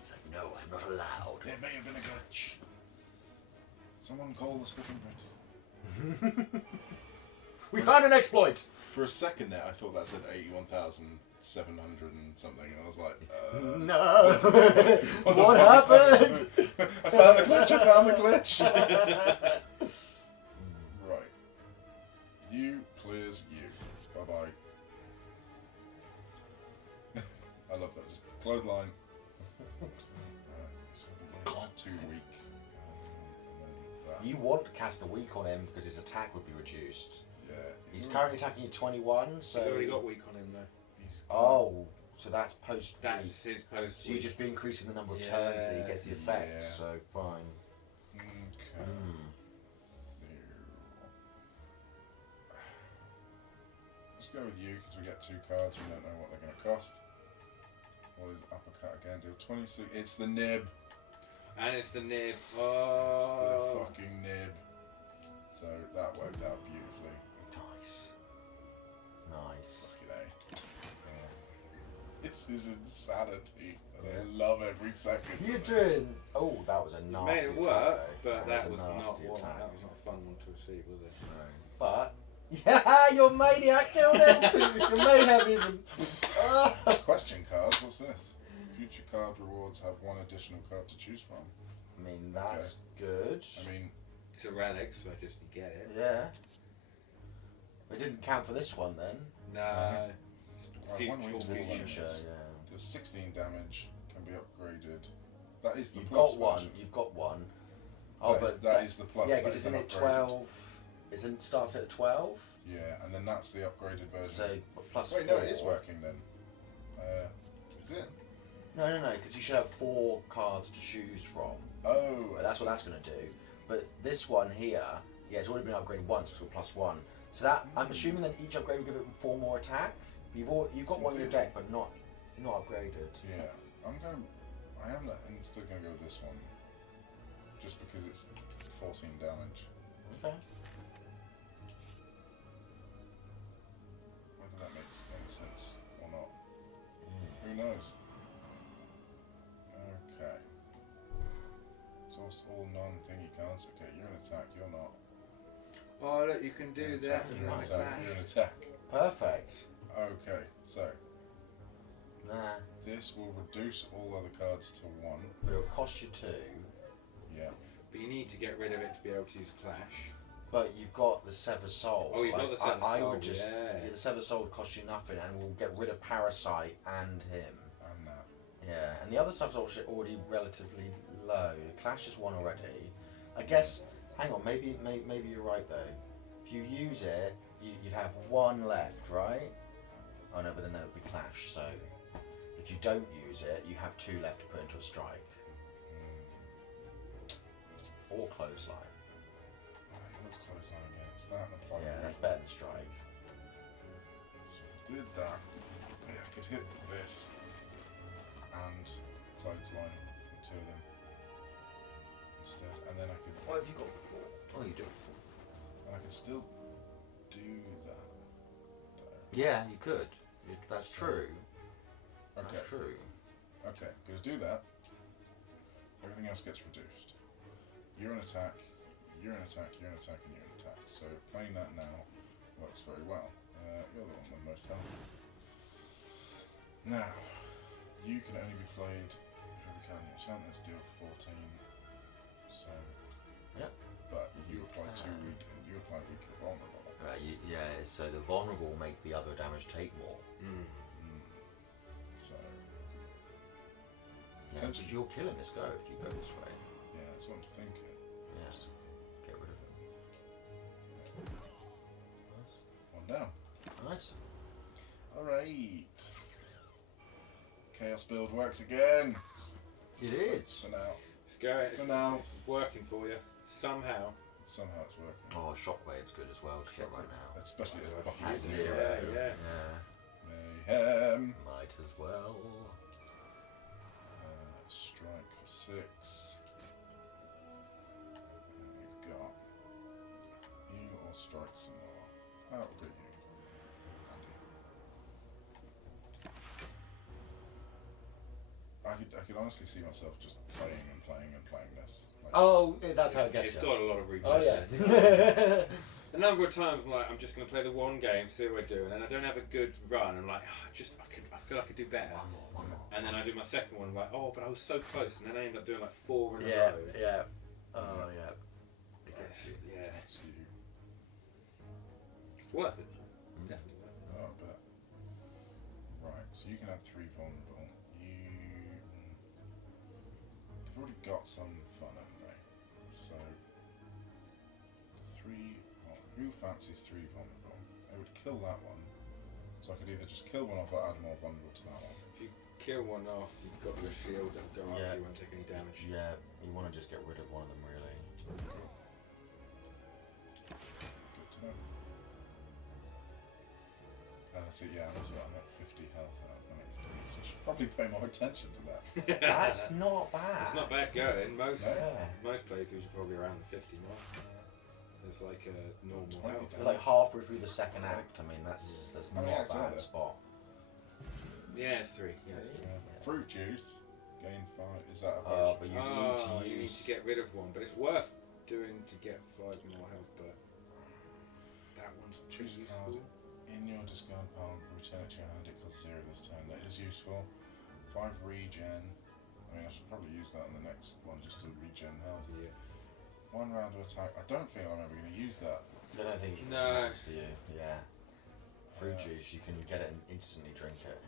It's like, no, I'm not allowed. There may have been a glitch. Someone call the Spiffing Prince. We found an exploit! For a second there, I thought that said 81,700 and something, and I was like, No! what What the fuck is happened? happening? I found the glitch! Right. You clears you. Bye-bye. I love that, just clothesline. So it's too weak. And then that. You want to cast the weak on him because his attack would be reduced. Yeah. He's currently attacking you 21, so... He's already got weak on him though. He's got- Oh, so that's post week. That's his post. So you just be increasing the number of Yeah. turns that he gets the effect, Yeah. so fine. Okay. So, let's go with you because we get 2 cards. We don't know what they're going to cost. What is uppercut again? Do 26. It's the nib. And it's the nib. It's Oh. the fucking nib. So that worked out beautifully. Nice. Nice. Fucking A. This is insanity. And I love every second. You're of it. doing... Oh, that was a It nasty made it attack, work, though. but that a was not nasty one. attack. That was not a fun one to receive, was it? No. But... Yeah, your maniac killed him! Your maniac even... Question cards. What's this? Future card rewards have 1 additional card to choose from. I mean, that's good. I mean, it's a relic, so I just get it. Yeah. It didn't count for this one then. No. one week Future. Yeah. does 16 damage, can be upgraded. That is the You've plus got one. version. You've got one. Oh, that is the plus. Yeah, because isn't it 12? Isn't it start at 12? Yeah, and then that's the upgraded version. So plus Wait, 4. no, it is working then. Is it? No, because you should have 4 cards to choose from. Oh, That's what that's going to do. But this one here, yeah, it's already been upgraded once, so +1. So that I'm assuming that each upgrade will give it 4 more attack. You've got one in your deck, but not upgraded. Yeah, I'm still going to go with this one, just because it's 14 damage. Okay. Whether that makes any sense or not, who knows? Okay. Exhaust all non-thingy cards. Okay, you're an attack. You're not. Oh look, you can do that. You're an attack. You're an attack. Perfect. Okay, so Nah. this will reduce all other cards to 1. But it'll cost you 2. Yeah. But you need to get rid of it to be able to use Clash. But you've got the Sever Soul. Oh, you've got the Sever I Soul, would just, yeah. the Sever Soul would cost you nothing, and we'll get rid of Parasite and him. And that. Yeah, and the other stuff's already relatively low. Clash is 1 already. I guess. Hang on, maybe you're right though. If you use it, you'd have 1 left, right? Oh no, but then there would be Clash. So if you don't use it, you have 2 left to put into a strike. Or Clothesline. What's close on again? It's that and apply. Yeah, that's better than strike. So if I did that, yeah, I could hit this and clothesline 2 of them instead, and then I could. What have you got 4? Oh, you do it 4. And I could still do that. Yeah, you could. That's true. Okay. That's true. Okay, gonna do that. Everything else gets reduced. You're an attack, you're an attack, you're an attack, and you're an attack. So playing that now works very well. You're the one with the most health. Now, you can only be played if you can your enchantments deal 14. So, Yep. but you apply 2 weak and you apply weak and vulnerable. Yeah, so the vulnerable will make the other damage take more. So, Yeah, because you'll kill him this go if you go this way. yeah, that's what I'm thinking. Yeah, just get rid of him. Nice. 1 down. Nice. Alright. Chaos build works again. It is. For now. Let's go. For now. It's working for you. Somehow. Somehow it's working. Oh, Shockwave's good as well to get right now. Especially the fucking Has zero. Yeah. Mayhem. Might as well. Strike for 6. And we've got you or strike some more. Oh, we'll get you. Andy. I could honestly see myself just playing this. Like, Oh, that's how it It's gets. got a lot of replay. Oh yeah. A number of times I'm like, I'm just going to play the one game, see what I do, and then I don't have a good run. I'm like, I feel I could do better. One more. And then I do my second one, like, oh, but I was so close, and then I end up doing like 4 in a Yeah, row. yeah. Oh yeah. Yes, yeah. that's you. It's worth it though. Definitely worth it. Oh, I bet. Right, so you can have 3 vulnerable. You've already got some fun, haven't they? So, 3. Who fancies 3 vulnerable? I would kill that one. So I could either just kill one off or add more vulnerable to that one. If you kill one off, you've got your shield that will go up, Yeah. so you won't take any damage. Yeah, you want to just get rid of one of them really. Good to know. And I see, yeah, I'm at 50 health and I'm 93, so I should probably pay more attention to that. That's not bad. It's not bad going. Most Yeah. playthroughs are probably around the 50 mark. There's like a normal 20 health. You're like halfway through the second act. I mean, that's not yeah, a it's bad either. spot. Yeah, it's 3. Yeah, it's 3. Fruit juice, gain 5. Is that a Oh, version? but you Oh, need to you need use. to get rid of one, but it's worth doing to get 5 more health, but that one's too Choose a useful. card in your discard pile, return it to your hand, it costs 0 this turn. That is useful. 5 regen. I mean, I should probably use that in the next one just to regen health. Yeah. 1 round of attack. I don't think I'm ever going to use that. I don't think that's for you. Yeah. Fruit juice, you can get it and instantly drink it.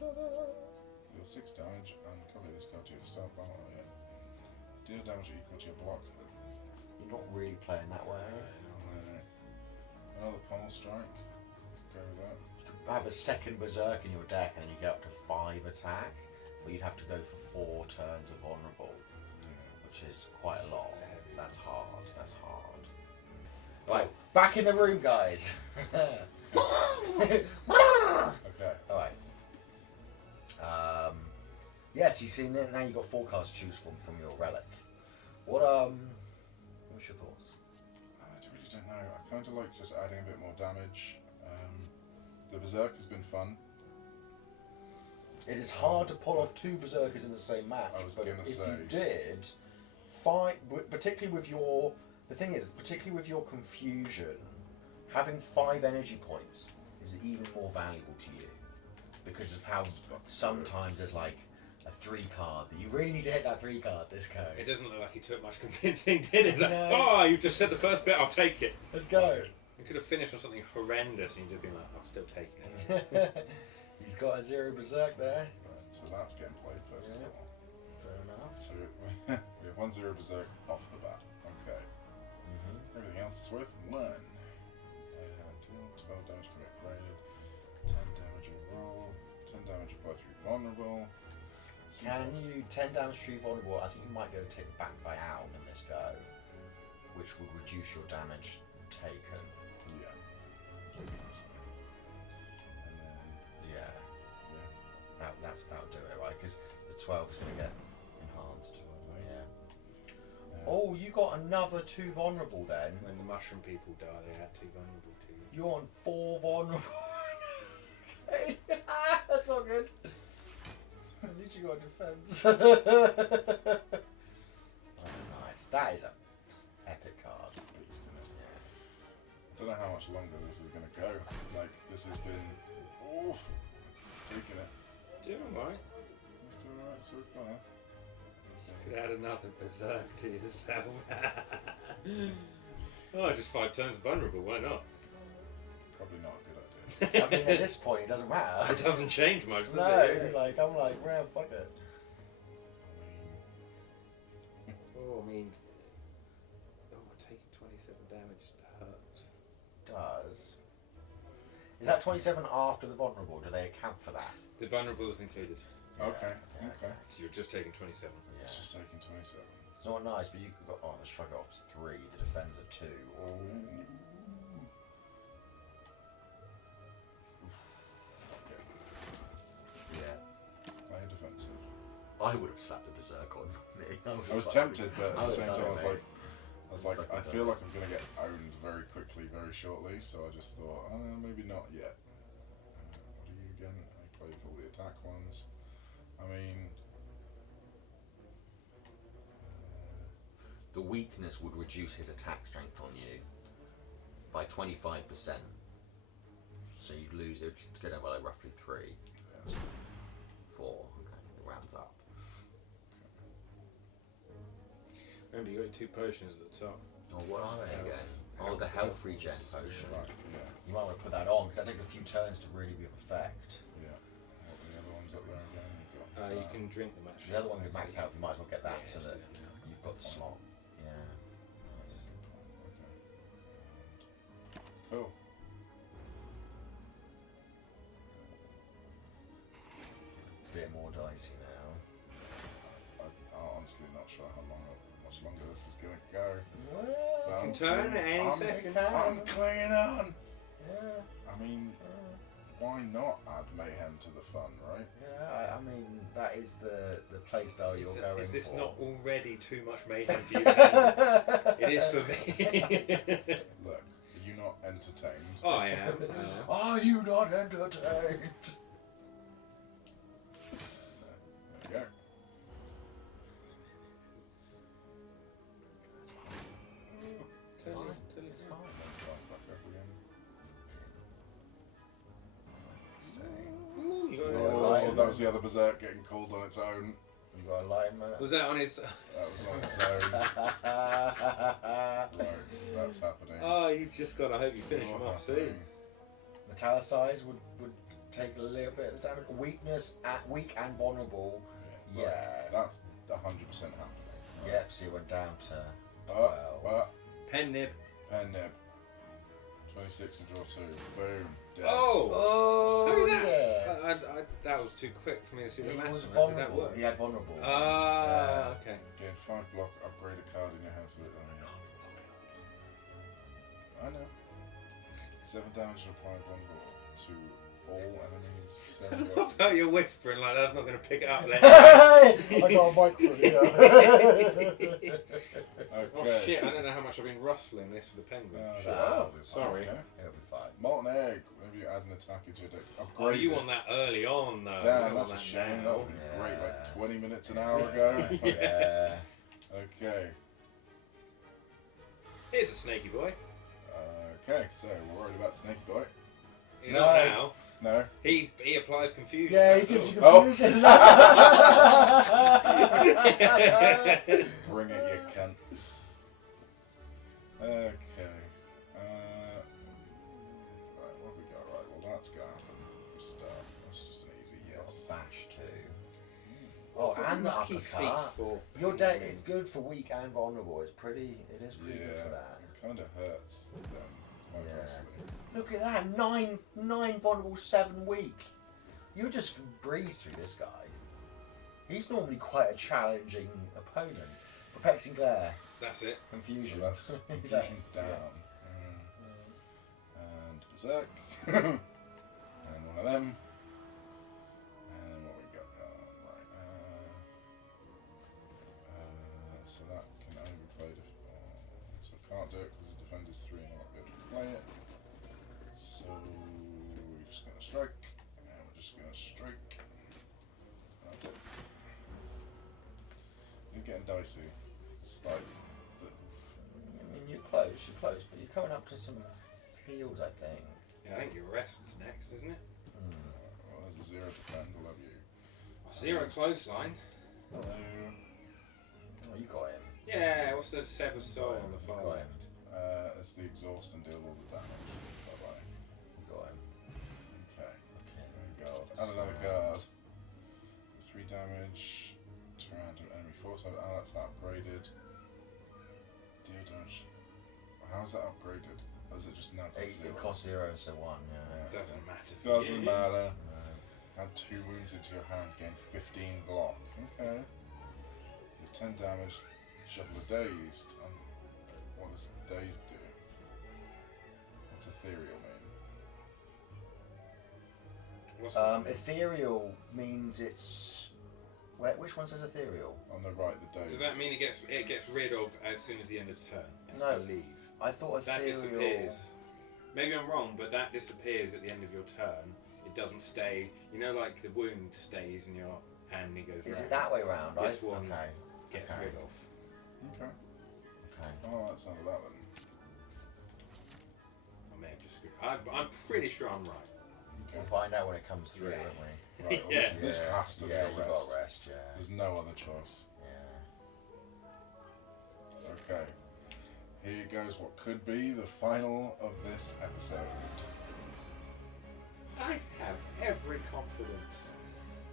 Deal 6 damage and cover this card to the start battle. Yeah. Deal damage equal to your block. You're not really playing that way. Another pummel strike. Go with that. You could have a second berserk in your deck and then you get up to 5 attack, but you'd have to go for 4 turns of vulnerable, which is quite a lot. That's hard. That's hard. Right, back in the room, guys. Okay. All right. Yes, you see now you've got 4 cards to choose from your relic. What's your thoughts? I really don't know. I kind of like just adding a bit more damage. The berserk has been fun. It is hard to pull off 2 berserkers in the same match. I was but gonna if say. you did, particularly with your confusion, having 5 energy points is even more valuable to you because of how sometimes there's like a 3 card that you really need to hit that 3 card this go. It doesn't look like he took much convincing, did it? Like, No. oh, you've just said the first bit, I'll take it. Let's go. You could have finished on something horrendous and you'd just been like, I'm still taking it. He's got a 0 berserk there. Right, so that's getting played first of all. Fair enough. So we have 1 0 berserk off the bat. Okay. Everything else is worth 1. And 12 damage can be upgraded. 10 damage overall. 10 damage apply through vulnerable. Can you 10 damage through vulnerable? I think you might be able to take the back by out in this go, which would reduce your damage taken. Yeah. And then that'll do it, right? Because the 12 is going to get enhanced. Lovely. Yeah. Oh, you got another 2 vulnerable then. When the mushroom people die, they had 2 vulnerable too. You're on 4 vulnerable. Okay. That's not good. At least you got defense. Oh, nice. That is an epic card. Beast, isn't it? Yeah. I don't know how much longer this is going to go. Like, this has been... Oof! It's taking it. Doing alright. It's doing alright so far. Could add another berserk to yourself. Oh, just 5 turns vulnerable, why not? Probably not a good idea. I mean, at this point, it doesn't matter. It doesn't change much, does No, it? I'm like, well, fuck it. Oh, I mean... Oh, taking 27 damage hurts. Does. Is that 27 after the vulnerable? Do they account for that? The vulnerable is included. Okay, Yeah, okay. So you're just taking 27. Yeah. It's just taking 27. It's not nice, but you've got, the shrug off is 3, the defense are 2. Yeah. Play defensive. I would have slapped the berserk on me. I was tempted, but at the same time, I was like, I feel like like I'm going to get owned very quickly, very shortly, so I just thought, maybe not yet. What are you again? I played all the attack ones. I mean... the weakness would reduce his attack strength on you by 25%. So you'd lose it to get over like roughly 3. Yeah, 4. Okay, it rounds up. Remember, you got 2 potions at the top. Oh, what are they again? Oh, the health regen potion. right, yeah, You might want to put that on because that takes a few turns to really be of effect. yeah. What are the other ones up there again? You've got, You can drink the match. The other one with max health, you might as well get that Yeah, so that yeah. you've got the slot. Yeah. Nice. okay. Cool. Bit more dicey now. I'm honestly not sure how much longer this is going to go. Well, Can turn at any second. I'm clinging on. yeah. I mean, why not add mayhem to the fun, right? Yeah, I mean, that is the playstyle you're going for. Is this not already too much mayhem for you? It is for me. Look, are you not entertained? Oh, I am. Are you not entertained? There you go. It's fine. Right, back up again. Stay. Ooh, you got Oh, that was the other berserk getting called on its own. You got a line, man? Was that on his... That was on its own. Right, that's happening. Oh, you just got to hope you finish him off soon. Metallicize would take a little bit of the damage. Weakness, weak and vulnerable. Yeah. That's 100% happening. Right. Yep, so you went down to 12. Pen nib. Pen nib. 26 and draw 2. Boom. Dead. Oh! How did that? Yeah. That was too quick for me to see the He math. was Did that vulnerable. work? He had vulnerable. Okay. Gain 5 block, upgrade a card in your hand for I know. 7 damage applied vulnerable to all enemies. I love how you're whispering like that's not going to pick it up later. I got a microphone here. Okay. Oh shit, I don't know how much I've been rustling this with the penguin. Sorry. Okay. It'll be fine. Molten egg. Maybe you add an attack into your deck. Oh, Upgrade you it. want that early on though. Damn, that's a shame. That would be great, like 20 minutes an hour ago. Yeah. Okay. Here's a snaky boy. Okay, so we're worried about Snakey Boy. He's not now. No. He applies confusion. Yeah, he gives you confusion. Bring it, you cunt. Okay. Right, what have we got? Right, well that's gonna happen for a start. That's just an easy yes. Bash 2. Oh, and the Lucky feet uppercut. for Your deck is good for weak and vulnerable. It is pretty good for that. It kind of hurts them quite honestly. Look at that, 9 vulnerable, 7 weak. You just breeze through this guy. He's normally quite a challenging opponent. Perplexing Glare. That's it. Confusion. So that's confusion down. And Berserk. And one of them. And then what we got? Right. So that can only be played if... so I can't do it because the defender's 3 and I won't be able to play it. So we're just going to strike. And we're just going to strike. That's it. He's getting dicey. Slightly. I mean, you're close, but you're coming up to some heals, I think. Yeah, I think your rest is next, isn't it? Well, there's a 0 defend. We'll have you. 0 clothesline. Hello. Oh, you got him. Yeah, what's the Sever Soul on the far got left? It's the exhaust and deal all the damage. Bye bye. You got him. Okay. There we go. Add another card. 3 damage to random enemy 4 times. Oh, that's upgraded. Deal damage. How is that upgraded? Or is it just now cost 0? It costs 0, so 1, yeah. Doesn't matter for Doesn't you. matter. Add 2 wounds into your hand, gain 15 block. Okay. You're 10 damage. Shovel a dazed. What does dazed do? What's ethereal mean? Ethereal means it's... Which one says ethereal? On the right, the dazed. Does that mean it gets rid of as soon as the end of turn? No. I believe. I thought That ethereal... disappears. Maybe I'm wrong, but that disappears at the end of your turn. It doesn't stay. You know, like the wound stays in your hand and it goes Is round. it that way round? This one Okay. gets Okay. rid of. Okay. Okay. Oh, that sounded that then. I may have just screwed. I'm pretty sure I'm right. We'll find out when it comes through, Yeah. won't we? Right, well, Yeah. this has to be Yeah, a you rest. got rest, yeah. There's no other choice. Yeah. Okay. Here goes what could be the final of this episode. I have every confidence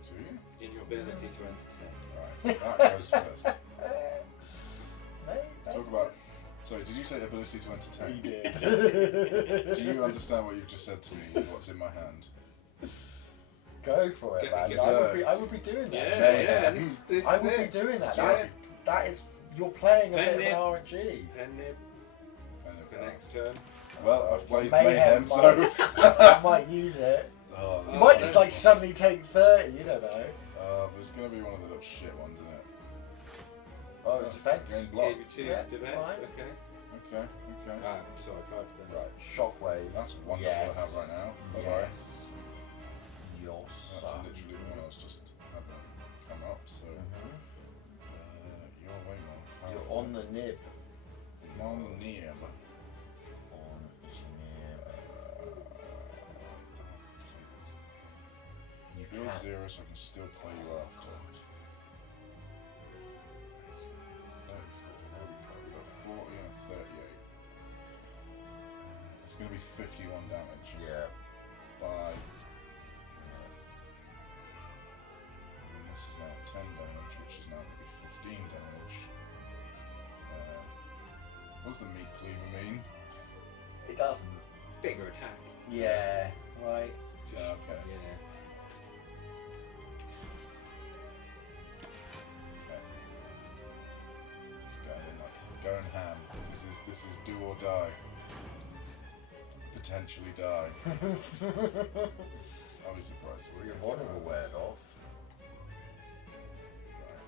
Do you? in your ability to entertain. Right, that goes first. Mate, Talk about... Sorry, did you say ability to entertain? He did. Do you understand what you've just said to me, what's in my hand? Go for it, Get- man. get- I would be doing that. Yeah, this I is would it. be doing that. Yeah. That is you're playing a Pen bit of nib. an RNG. Pen nib for next turn. Well, I've played Mayhem Mayhem, so... I might use it. Oh, You might just like suddenly take 30. You don't know. there's going to be one of the little shit ones in it. Oh, it's defense. Gain block. Gave you 2 Yeah, defense. fine. Okay. Okay. Sorry, 5 defense. Right, shockwave. That's wonderful yes. to have right now. Bye-bye. Yes. Yossa. That's literally the one I was just having come up, so... you're way more powerful. You're on the nib. On the nib. On the nib. You You're can. 0, so I can still play you after. what are you know, 38. It's going to be 51 damage. Yeah. By. And this is now 10 damage, which is now going to be 15 damage. What does the meat cleaver mean? It doesn't. Bigger attack. Yeah. Right. Okay. Yeah. Okay. This guy in like going ham. This is do or die. Potentially die. I'll be surprised. Your vulnerable weared off. Right.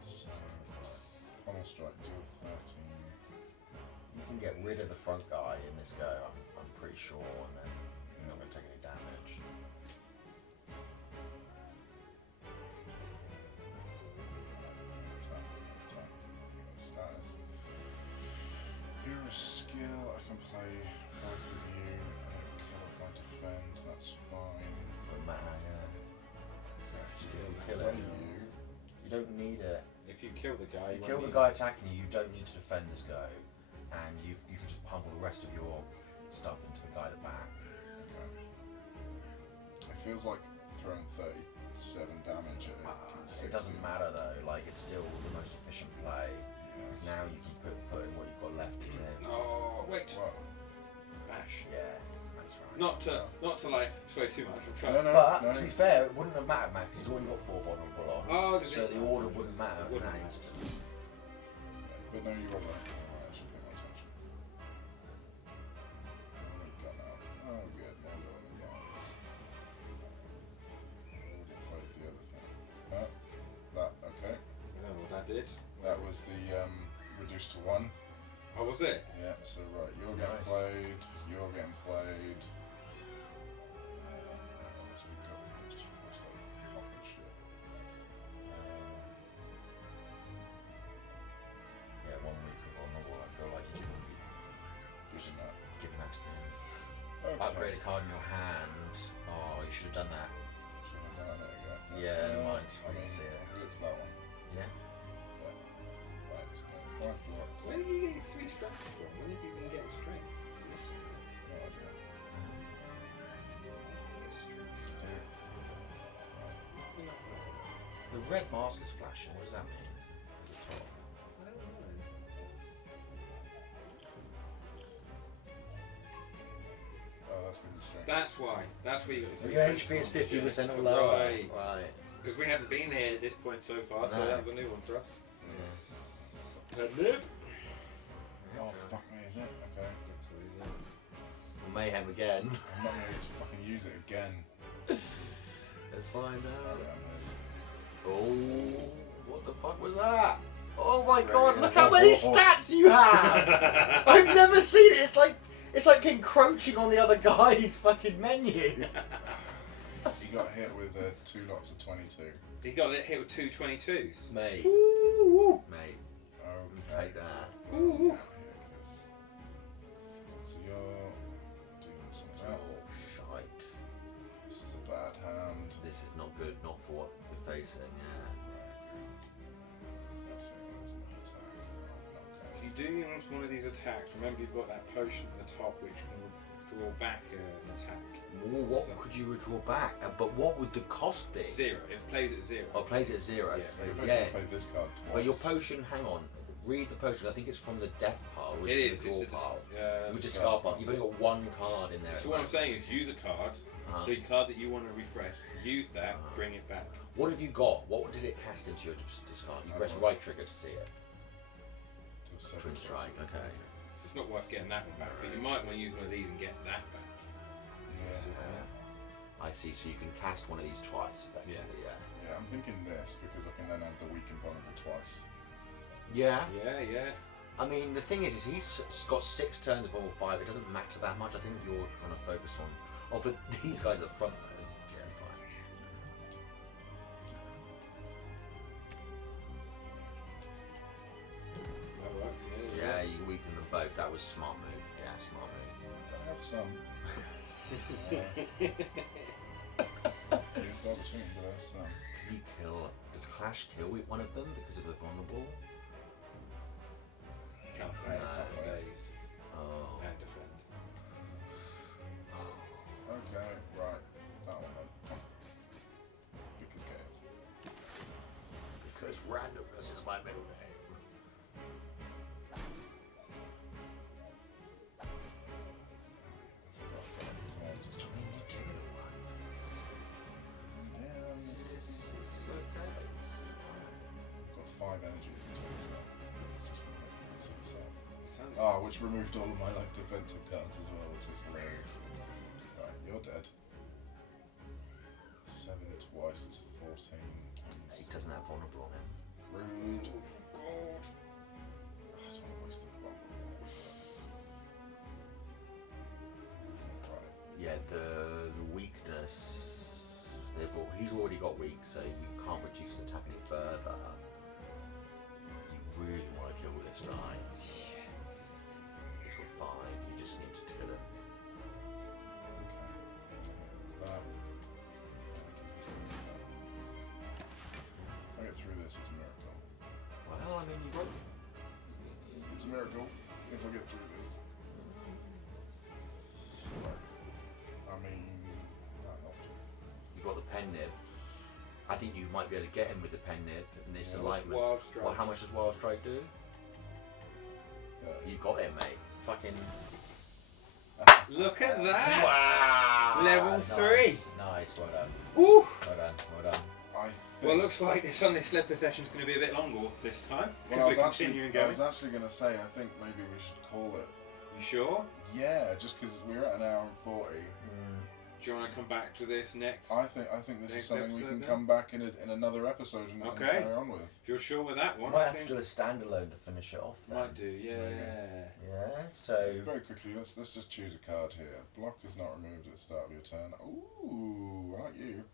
So, Pummel strike deal 13. You can get rid of the front guy in this go, I'm pretty sure, and then you're not going to take any damage. Attack. Status. You're a skill. I can play both of you. I don't kill if I defend. That's fine. But man, Okay. If you kill Done him, you. you don't need it. If you kill the guy, If you kill the guy attacking you, you don't need to defend this go, and you can just pummel the rest of your stuff into the guy at the back. Okay. It feels like throwing 37 damage at it. It doesn't matter though, like it's still the most efficient play. Because Yes. now you can put in what you've got left in him. Oh wait. Well, Bash. Yeah, that's right. Not to like sway too much. I'm trying. no, But to be fair, it wouldn't have mattered, Max. He's already got 4 vulnerable on. Oh, does So it? the order wouldn't matter in Wouldn't that matter. instance. But no, you were right. I should pay more attention. Gun out. Oh, good. No more than yards. Already played the other thing. No. That, okay. I don't know what that did. That was the reduced to 1. Oh, was it? Yeah, so right, you're getting Nice. played, you're getting played. Unless we've got just press that pop and shit. Yeah, 1 week of vulnerable. I feel like you should be Giving that. giving that to him. Okay. Upgrade a card in your hand. Oh, you should have done that. Should have done that, there we go. Yeah, never mind. I We mean, can see it. do it to that one. Yeah. Yeah. Right, okay. Fine, block. Where did you get 3 strikes from? When have you been getting strength? Listen. No idea. Strength. Nothing up there. The red mask is flashing. What does that mean? At the top. I don't know. Oh, that's going to be strength. That's why. That's where you got the 3 Your strengths HP is from. 50% or lower. Right. Right. Because we hadn't been here at this point so far, so No. that was a new one for us. Yeah. Nope. Oh, fuck me, is it? Okay. That's what he's in. Mayhem again. I'm not going to fucking use it again. Let's find Oh, out. yeah, I'm his. Oh, what the fuck was that? Oh my god, Right. look how many stats you have! I've never seen it. It's like encroaching on the other guy's fucking menu. He got hit with 2 lots of 22. He got hit with 2 22s. Mate, Ooh. mate, Okay. take that. Ooh. So you're doing something Oh, else. shite. This is a bad hand. This is not good, not for what you're facing, yeah. That's it, it's an attack. If you do use one of these attacks, remember you've got that potion at the top which can withdraw back an attack. Well, what could you withdraw back? But what would the cost be? 0. It plays at 0. Oh, it plays it at 0. Yeah, You're supposed Yeah. to play this card twice. But your potion, hang on, read the potion. I think it's from the death pile. Or It is. the It's draw pile. a With discard pile. You've only got 1 card in there. So what I'm saying is use a card, the card that you want to refresh, use that, bring it back. What have you got? What did it cast into your discard? You press the right trigger to see it. Do a second Twin strike, okay. So it's not worth getting that one back, but you might want to use one of these and get that back. Yeah. I see, so you can cast one of these twice, effectively, yeah. Yeah, I'm thinking this because I can then add the weak and vulnerable twice. Yeah. Yeah. I mean, the thing is he's got 6 turns of all 5. It doesn't matter that much. I think you're trying to focus on... Oh, for these guys at the front, though. Yeah, fine. That works, Yeah, you weaken them both. That was a smart move. Yeah, smart move. I have some. Few and far between, but I have some. you kill? Does Clash kill one of them because of the vulnerable? Can't play it, can't be dazed. Oh. And defend. Okay, right. That one then. Because chaos. Because randomness is my middle name. Which removed all of my defensive cards as well, which is hilarious. Right, you're dead. 7 twice, it's 14. He doesn't have vulnerable on him. Rude. I don't want to waste the vulnerable. Right. Yeah, the weakness. He's already got weak, so you can't reduce his attack any further. You really want to kill this guy. He's got 5, you just need to kill him. Okay. I get through this, it's a miracle. Well, I mean, you got... It's a miracle if I get through this. Right. I mean, that helped. You got the pen nib. I think you might be able to get him with the pen nib and this alignment. Wild Strike. Well, how much does Wild Strike do? You got it, mate. Fucking... Look at that! Wow! Level 3! Nice, well done. Woo! Well done. I think... Well, looks like this Sunday Slipper session's going to be a bit longer this time. Well, I Because we're continuing I going. was actually going to say, I think maybe we should call it. You sure? Yeah, just because we're at 1 hour and 40. Do you want to come back to this next? I think this is Next something we can episode, then? come back in another episode and Okay. carry on with. If you're sure with that one, Might I have think to do a standalone to finish it off then. might do. Yeah. Yeah, so... Very quickly, let's just choose a card here. Block is not removed at the start of your turn. Ooh, I like you.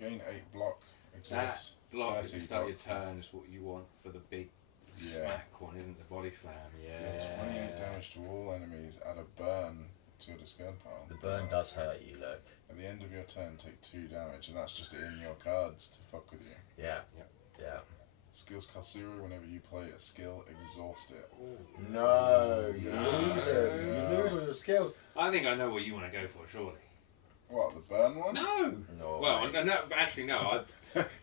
Gain 8 block. That Exhaust. block at 30 the start of block. your turn is what you want for the big smack one, isn't it? The body slam. Yeah. Deal 28 damage to all enemies. Add a burn to your discard pile. The burn does hurt you, look. At the end of your turn, take 2 damage, and that's just in your cards to fuck with you. Yeah. Yep. Yeah. Skills cost 0 whenever you play a skill, exhaust it. No, you No. lose it. You lose all your skills. I think I know what you want to go for, surely. What, the burn one? No. No. Well, no, actually, no.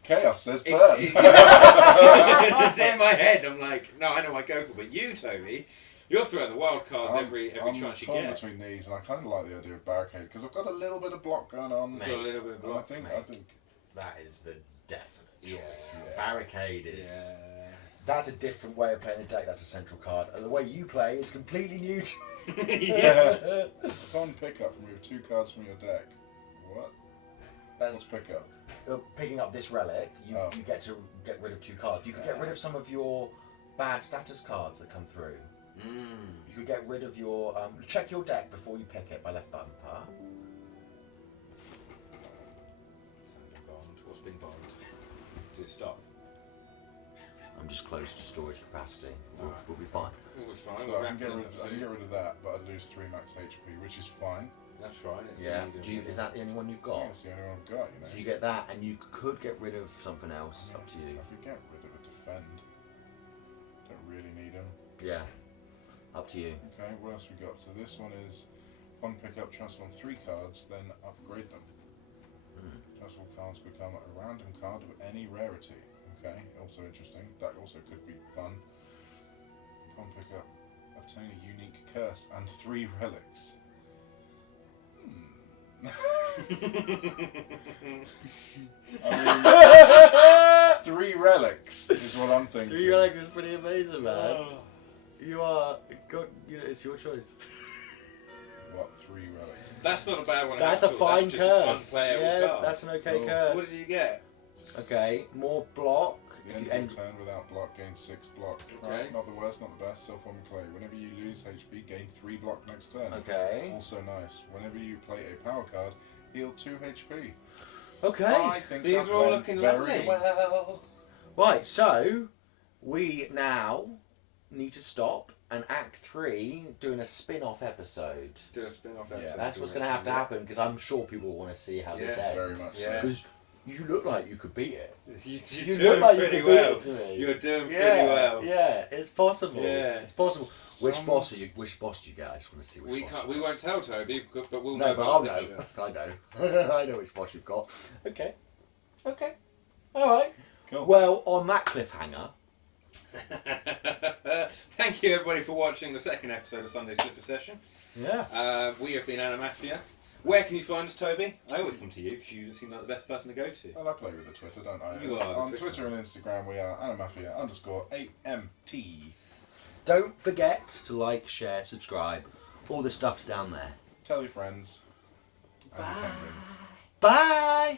Chaos says burn. It's in my head. I'm like, no, I know what I go for. But you, Toby, you're throwing the wild cards every chance you I'm torn get. between these, and I kind of like the idea of barricade because I've got a little bit of block going on. Got a little bit of And block. I think That is the definite Yeah. choice. Yeah. Barricade is... Yeah. That's a different way of playing the deck. That's a central card. And the way you play is completely new to upon pickup, remove 2 cards from your deck. What? What's That's pickup? picking up this relic. You Oh. you get to get rid of 2 cards. You could get rid of some of your bad status cards that come through. You could get rid of your... check your deck before you pick it by left bumper. What's been bombed? Did it stop? I'm just close to storage capacity. We'll be fine. It was fine. So We're I can wrapping get this up rid soon. of that, but I'd lose 3 max HP, which is fine. That's fine. It's Yeah. easy. Is that the only one you've I got? think it's the only one I've got, you know. So you get that, and you could get rid of something else. Up to you. I could get rid of a defend. Don't really need him. Yeah. Up to you. Okay, what else we got? So this one is, upon pickup, transform 3 cards, then upgrade them. Transform cards become a random card of any rarity. Okay, also interesting. That also could be fun. Upon pickup, obtain a unique curse and 3 relics. I mean, 3 relics is what I'm thinking. 3 relics is pretty amazing, man. You are... it's your choice. What, 3 relics? That's not a bad one. That's a at all. fine That's just curse. an unplayable Yeah, card. that's an okay Cool. curse. What did you get? Okay, more block. The If end you of end... your turn without block, gain 6 block. Okay. Right, not the worst, not the best. Self-forming clay. Whenever you lose HP, gain 3 block next turn. Okay. Also nice. Whenever you play a power card, heal 2 HP. Okay. I think These that are all went looking very lovely. well. Right, so we now need to stop and Act 3 doing a spin-off episode. Do a spin-off Yeah, episode. That's what's going to have to happen because I'm sure people want to see how this Yeah, ends. Very much Yeah. so. Because you look like you could beat it. You You doing look like you pretty could beat well. it to me. You're doing pretty Yeah, well. yeah, it's possible. Yeah. It's possible. Which boss are you? Which boss do you get? I just want to see which We boss. can't. We won't tell Toby, but we'll No, know. but I'll know. I know. I know which boss you've got. Okay. Okay. All right. Cool. Well, on that cliffhanger. Thank you everybody for watching the second episode of Sunday Slipper Session. Yeah. We have been AniMafia. Where can you find us, Toby? I always come to you because you seem like the best person to go to. Well, I play with the Twitter, don't I? You are. On Twitter and Instagram, we are AniMafia_AMT. Don't forget to like, share, subscribe. All the stuff's down there. Tell your friends. And your penguins. Bye.